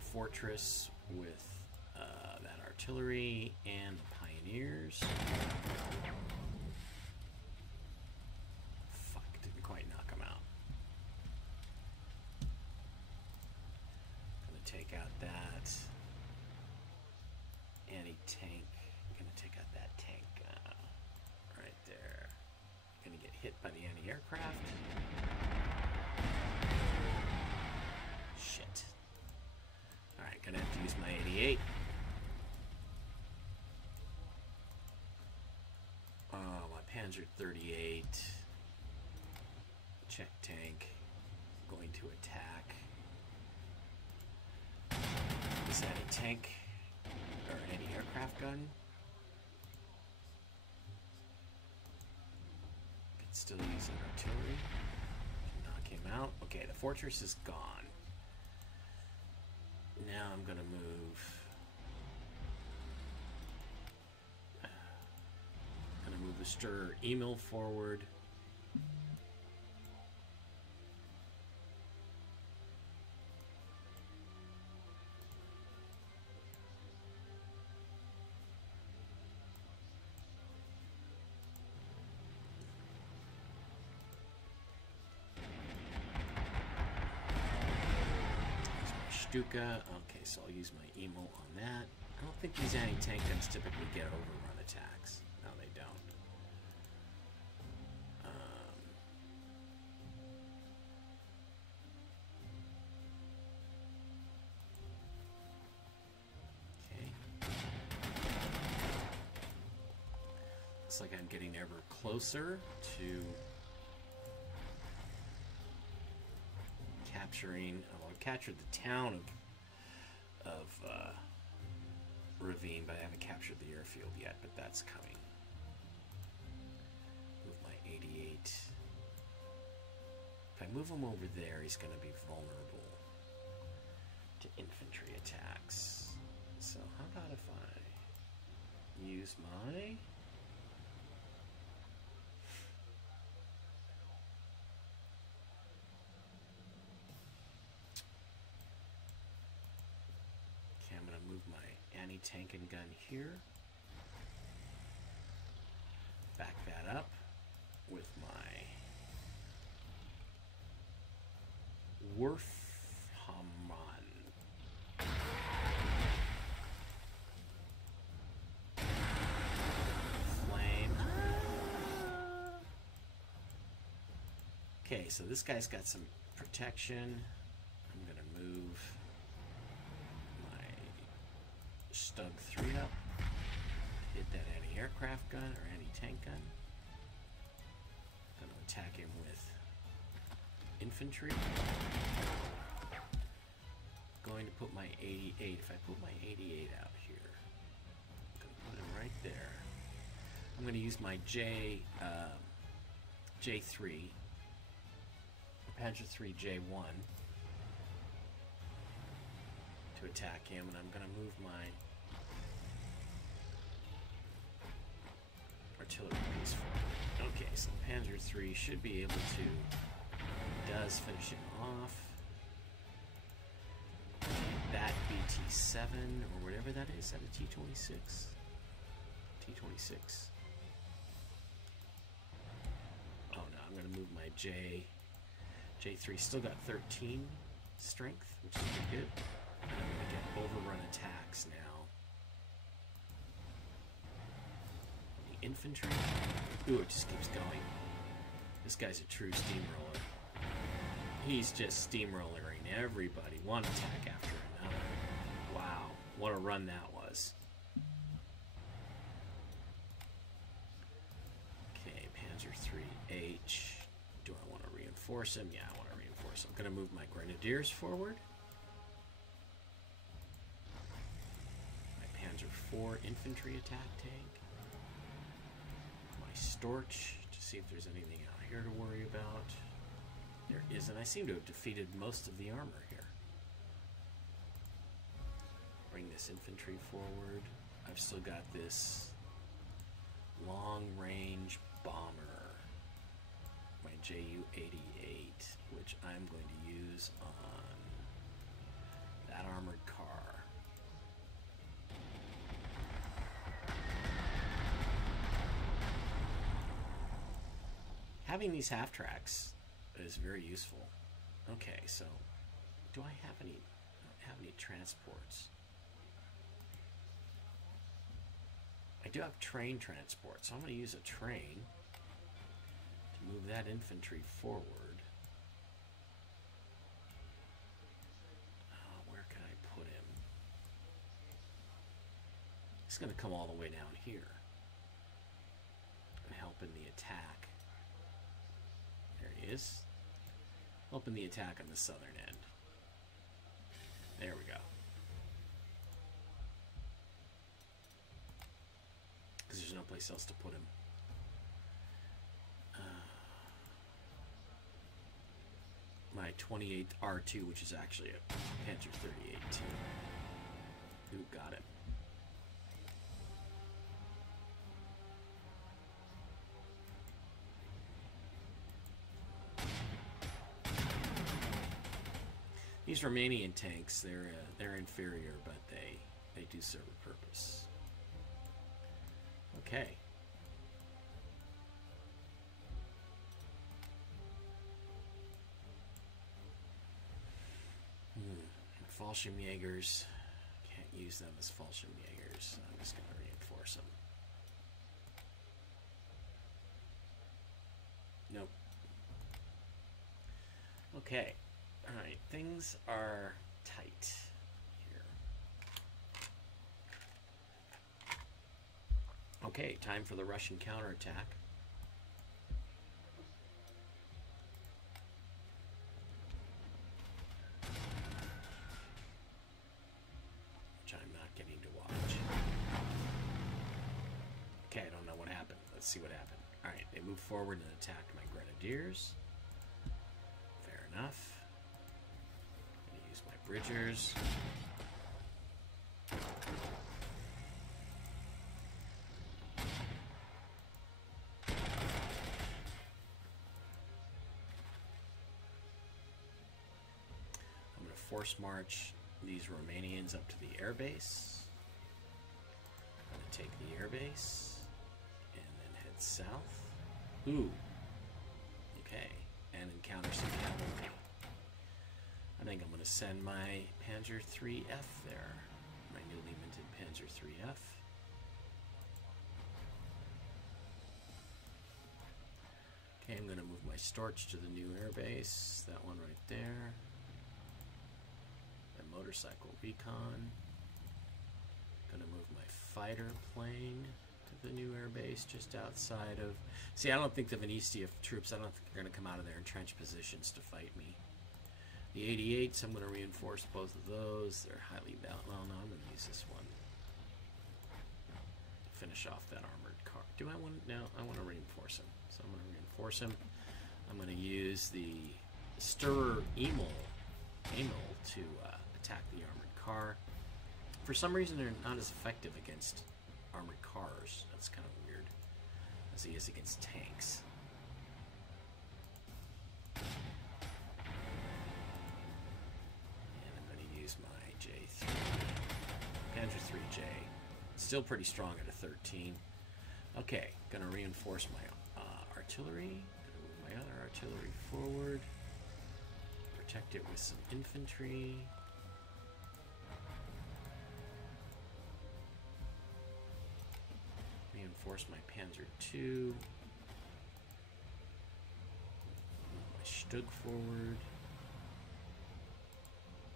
fortress with that artillery and the pioneers. Fuck, didn't quite knock them out. Gonna take out that anti-tank. Gonna take out that tank right there. Gonna get hit by the anti-aircraft. Shit. Alright, gonna have to use my 88. My Panzer 38. Czech tank. Going to attack. Is that a tank? Or an anti-aircraft gun? Can still use an artillery. Knock him out. Okay, the fortress is gone. Now I'm gonna move. The Stir Emil forward. Stuka. Okay, so I'll use my Emil on that. I don't think these anti-tank guns typically get overrun attacks. No, they don't. Okay. Looks like I'm getting ever closer to capturing. Oh, I captured the town of Ravine, but I haven't captured the airfield yet, but that's coming. Move my 88. If I move him over there, he's going to be vulnerable to infantry attacks. So how about if I use my... Move my anti-tank and gun here. Back that up with my Werfhammann. Flame. Okay, so this guy's got some protection. I'm gonna move Stug 3 up, hit that anti-aircraft gun or anti-tank gun. Gonna attack him with infantry. Going to put my 88. If I put my 88 out here, I'm gonna put him right there. I'm gonna use my J3, Panzer 3 J1 to attack him, and I'm gonna move my artillery piece forward. Okay, so Panzer 3 should be able to, does finish him off. That BT7, or whatever that is that a T26? T26. Oh no, I'm gonna move my J3, still got 13 strength, which is pretty good. And I'm gonna get overrun attacks now. Infantry. Ooh, it just keeps going. This guy's a true steamroller. He's just steamrolling everybody, one attack after another. Wow, what a run that was. Okay, Panzer 3H. Do I want to reinforce him? Yeah, I want to reinforce him. I'm going to move my grenadiers forward. 4 infantry attack tank. My Storch to see if there's anything out here to worry about. There isn't. I seem to have defeated most of the armor here. Bring this infantry forward. I've still got this long-range bomber, my Ju-88, which I'm going to use on that armored car. Having these half-tracks is very useful. Okay, so do I have any? I don't have any transports. I do have train transport, so I'm going to use a train to move that infantry forward. Where can I put him? He's going to come all the way down here and help in the attack. There he is. Help in the attack on the southern end. There we go. Because there's no place else to put him. My 28th R2, which is actually a Panzer 38T. Ooh, got it. These Romanian tanks, they're inferior, but they do serve a purpose. Okay. Fallschirmjägers. Can't use them as Fallschirmjägers. I'm just going to reinforce them. Nope. Okay. Alright, things are tight here. Okay, time for the Russian counterattack. Which I'm not getting to watch. Okay, I don't know what happened. Let's see what happened. Alright, they moved forward and attacked my grenadiers. Fair enough. Bridgers. I'm going to force march these Romanians up to the airbase. I'm going to take the airbase and then head south. Ooh. Okay. And encounter some cavalry. I think I'm going to send my Panzer 3F there. My newly minted Panzer 3F. Okay, I'm going to move my Storch to the new airbase. That one right there. My motorcycle recon. Going to move my fighter plane to the new airbase just outside of... See, I don't think the Venetia troops, I don't think they're going to come out of their entrenched positions to fight me. The 88s, I'm going to reinforce both of those. They're highly balanced. Well, no, I'm going to use this one to finish off that armored car. Do I want to? No, I want to reinforce him. So I'm going to reinforce him. I'm going to use the Stirrer Emil to attack the armored car. For some reason, they're not as effective against armored cars. That's kind of weird, as he is against tanks. Panzer 3J. Still pretty strong at a 13. Okay, gonna reinforce my artillery. Gonna move my other artillery forward. Protect it with some infantry. Reinforce my Panzer 2. Move my Stug forward.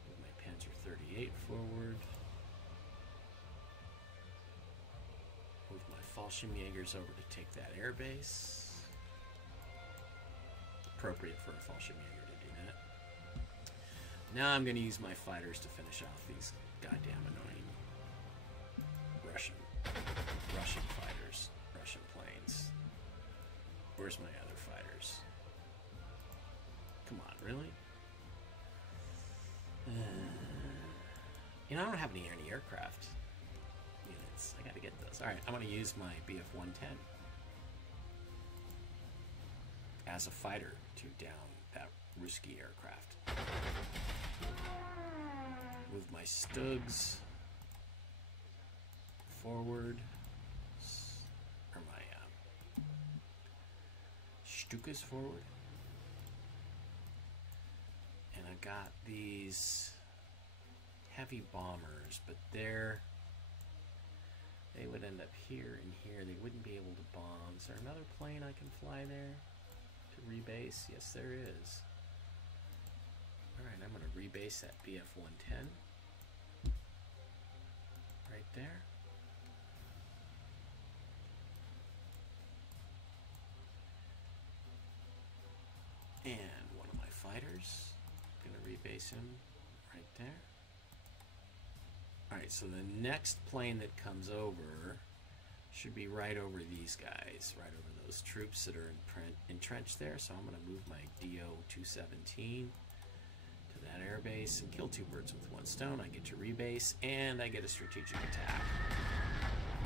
Move my Panzer 38 forward. Move my Fallschirmjägers over to take that airbase. Appropriate for a Fallschirmjäger to do that. Now I'm going to use my fighters to finish off these goddamn annoying Russians. where's my other fighters? Come on, really? You know, I don't have any anti-aircraft units. I gotta get those. Alright, I'm gonna use my BF-110 as a fighter to down that Ruski aircraft. Move my Stugs forward. Or my Stukas forward. And I got these heavy bombers, but they would end up here and here. They wouldn't be able to bomb. Is there another plane I can fly there to rebase? Yes, there is. Alright, I'm going to rebase that BF-110 right there. And one of my fighters, going to rebase him right there. Alright, so the next plane that comes over should be right over these guys, right over those troops that are entrenched there. So I'm going to move my DO-217 to that airbase and kill two birds with one stone. I get to rebase, and I get a strategic attack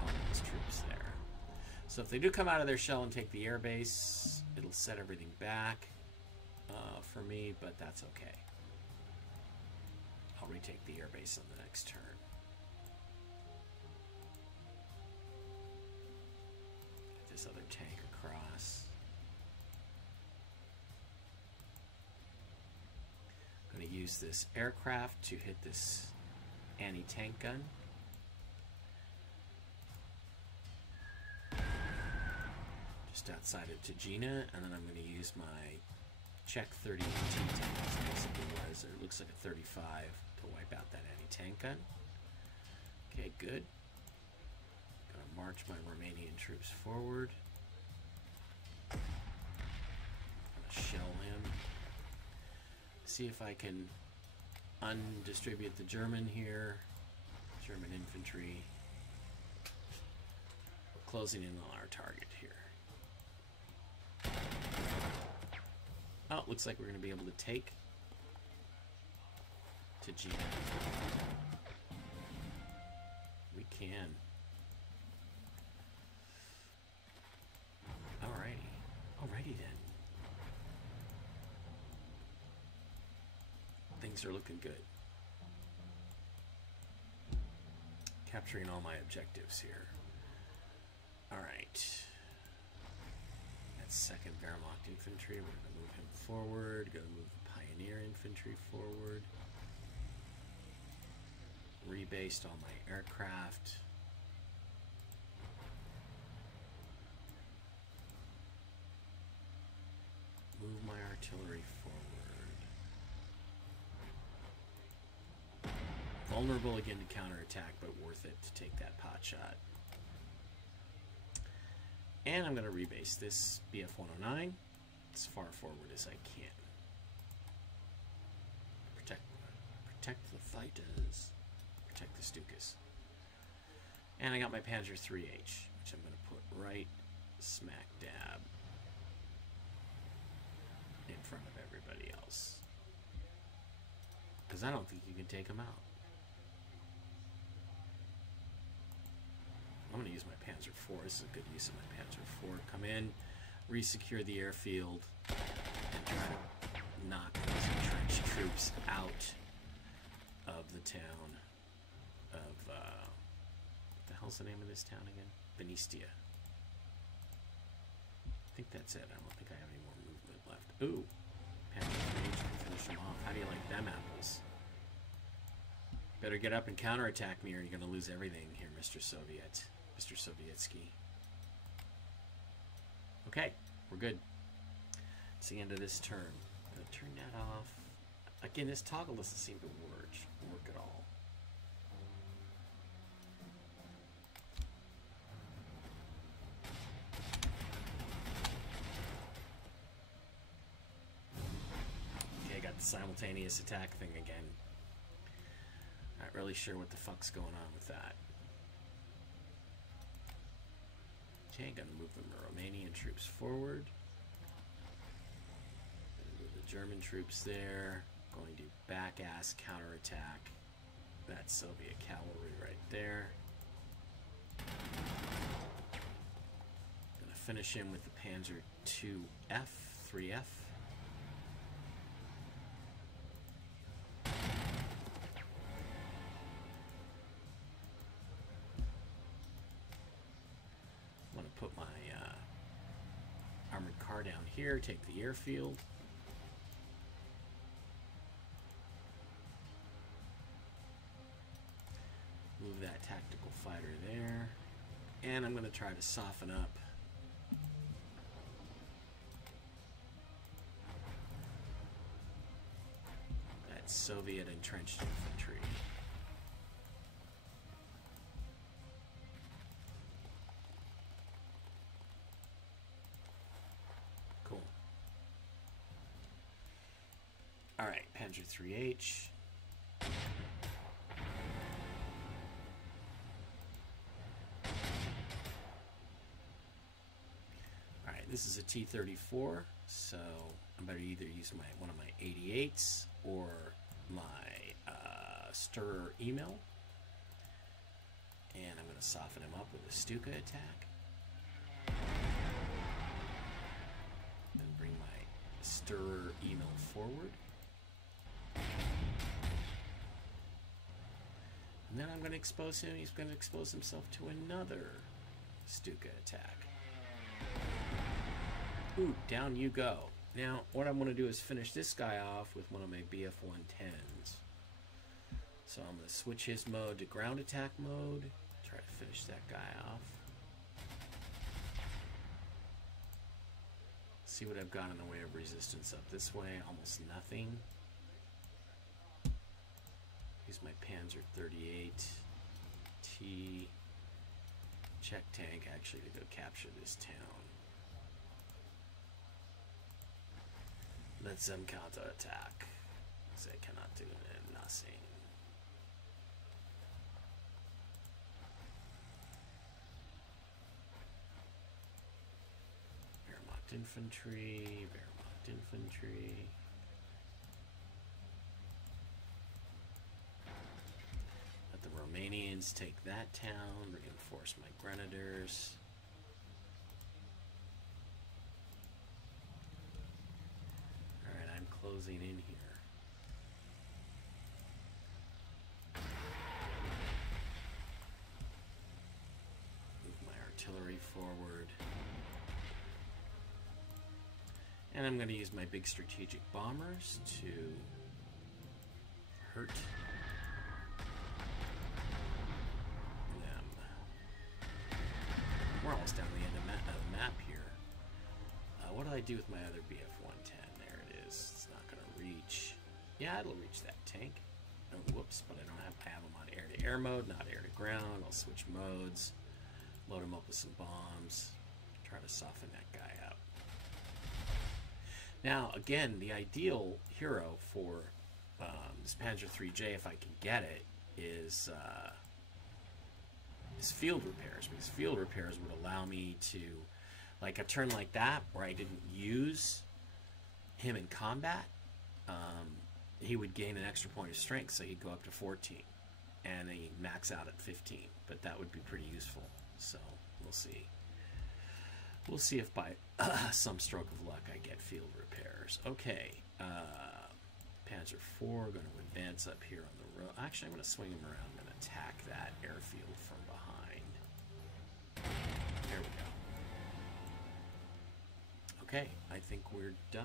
on those troops there. So if they do come out of their shell and take the airbase, it'll set everything back for me, but that's okay. I'll retake the airbase on the next turn. Get this other tank across. I'm going to use this aircraft to hit this anti-tank gun. Just outside of Tajina, and then I'm going to use my Czech 30 AT tank, basically was, or it looks like a 35 to wipe out that anti-tank gun. Okay, good. Gonna march my Romanian troops forward. Gonna shell him. See if I can undistribute the German here. German infantry. We're closing in on our target here. Oh, it looks like we're going to be able to take Tajina. We can. Alrighty. Alrighty then. Things are looking good. Capturing all my objectives here. Alright. That's 2nd Wehrmacht infantry. We're going to move him forward. Going to move the Pioneer infantry forward. Rebased all my aircraft. Move my artillery forward. Vulnerable again to counterattack, but worth it to take that pot shot. And I'm going to rebase this BF-109 as far forward as I can. Protect the fighters. Protect the Stukas. And I got my Panzer 3H, which I'm going to put right smack dab in front of everybody else. Because I don't think you can take them out. I'm going to use my Panzer IV. This is a good use of my Panzer IV. Come in, re-secure the airfield, and try to knock those entrenched troops out of the town of, what the hell's the name of this town again? Venistia. I think that's it. I don't think I have any more movement left. Ooh, Panzer IH can finish them off. How do you like them apples? Better get up and counterattack me or you're going to lose everything here, Mr. Soviet. Mr. Sovietsky. Okay, we're good. It's the end of this turn. I'm going to turn that off. Again, this toggle doesn't seem to work at all. Okay, I got the simultaneous attack thing again. Not really sure what the fuck's going on with that. Okay, gonna move the Romanian troops forward. German troops there. Going to back-ass counterattack that Soviet cavalry right there. Gonna finish him with the Panzer 2F, 3F. I'm gonna put my armored car down here, take the airfield. Move that tactical fighter there. And I'm going to try to soften up that Soviet entrenched infantry. Cool. Alright, Panzer 3H. This is a T-34, so I'm going to either use one of my 88s or my Stirrer email. And I'm going to soften him up with a Stuka attack. And bring my Stirrer email forward. And then I'm going to expose him. He's going to expose himself to another Stuka attack. Ooh, down you go. Now, what I'm going to do is finish this guy off with one of my BF-110s. So I'm going to switch his mode to ground attack mode. Try to finish that guy off. See what I've got in the way of resistance up this way. Almost nothing. Use my Panzer 38 T check tank actually to go capture this town. Let them counterattack. They cannot do nothing. Wehrmacht infantry, Wehrmacht infantry. Let the Romanians take that town, reinforce my grenadiers. Closing in here. Move my artillery forward. And I'm going to use my big strategic bombers to hurt them. We're almost down the end of the map here. What do I do with my other BF-110? There it is. It's not going to reach. Yeah, it'll reach that tank. Oh, whoops, but I don't have them on air-to-air mode, not air-to-ground. I'll switch modes, load them up with some bombs, try to soften that guy up. Now, again, the ideal hero for this Panzer 3J, if I can get it, is field repairs, because field repairs would allow me to, like a turn like that, where I didn't use him in combat, he would gain an extra point of strength, so he'd go up to 14, and then he'd max out at 15, but that would be pretty useful, so we'll see. We'll see if by some stroke of luck I get field repairs. Okay, Panzer IV, going to advance up here on the road. Actually, I'm going to swing him around and attack that airfield from behind. There we go. Okay, I think we're done.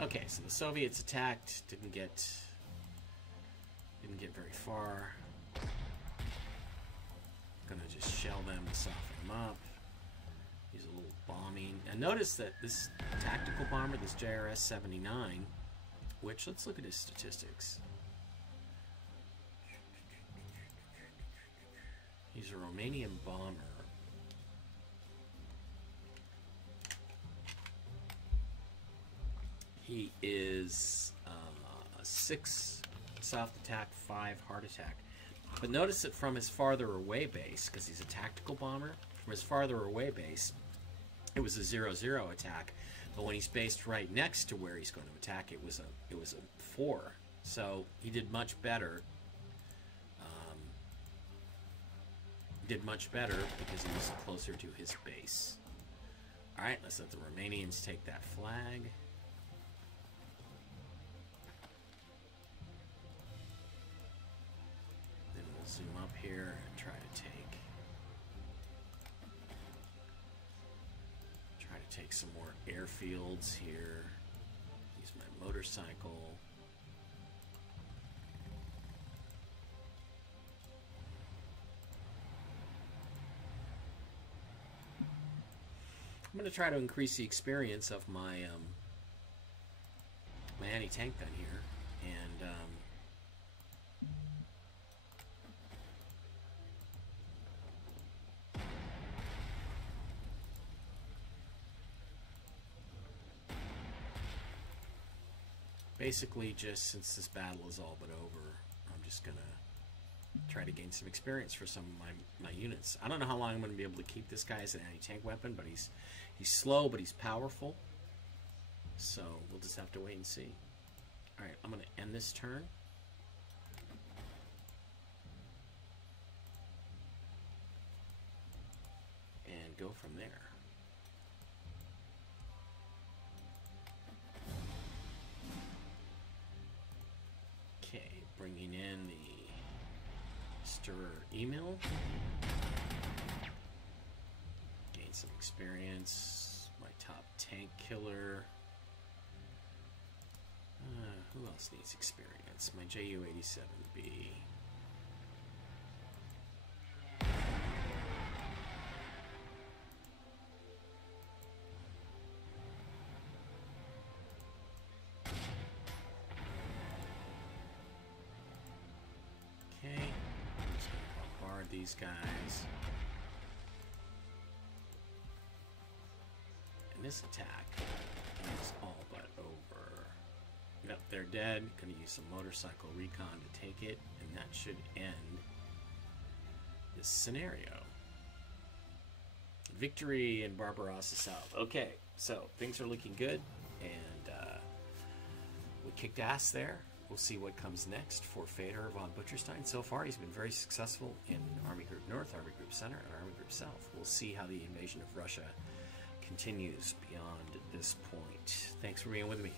Okay, so the Soviets attacked, didn't get very far. Gonna just shell them to soften them up. Use a little bombing. And notice that this tactical bomber, this JRS-79, which, let's look at his statistics. He's a Romanian bomber. He is 6 soft attack, 5 hard attack. But notice that from his farther away base, because he's a tactical bomber, from his farther away base, it was a 0-0 attack. But when he's based right next to where he's going to attack, it was a 4. So he did much better. Because he was closer to his base. All right, let's let the Romanians take that flag. Then we'll zoom up here and try to take some more airfields here. Use my motorcycle. I'm going to try to increase the experience of my my anti-tank gun here, and basically, just since this battle is all but over, I'm just going to try to gain some experience for some of my units. I don't know how long I'm going to be able to keep this guy as an anti-tank weapon, but he's slow, but he's powerful. So we'll just have to wait and see. All right, I'm going to end this turn. And go from there. Okay, bringing in the Stirrer email. Gain some experience. My top tank killer. Who else needs experience? My Ju-87B. These guys. And this attack is all but over. Yep, they're dead. Gonna use some motorcycle recon to take it, and that should end this scenario. Victory in Barbarossa South. Okay, so things are looking good, and we kicked ass there. We'll see what comes next for Fedor von Butcherstein. So far, he's been very successful in Army Group North, Army Group Center, and Army Group South. We'll see how the invasion of Russia continues beyond this point. Thanks for being with me.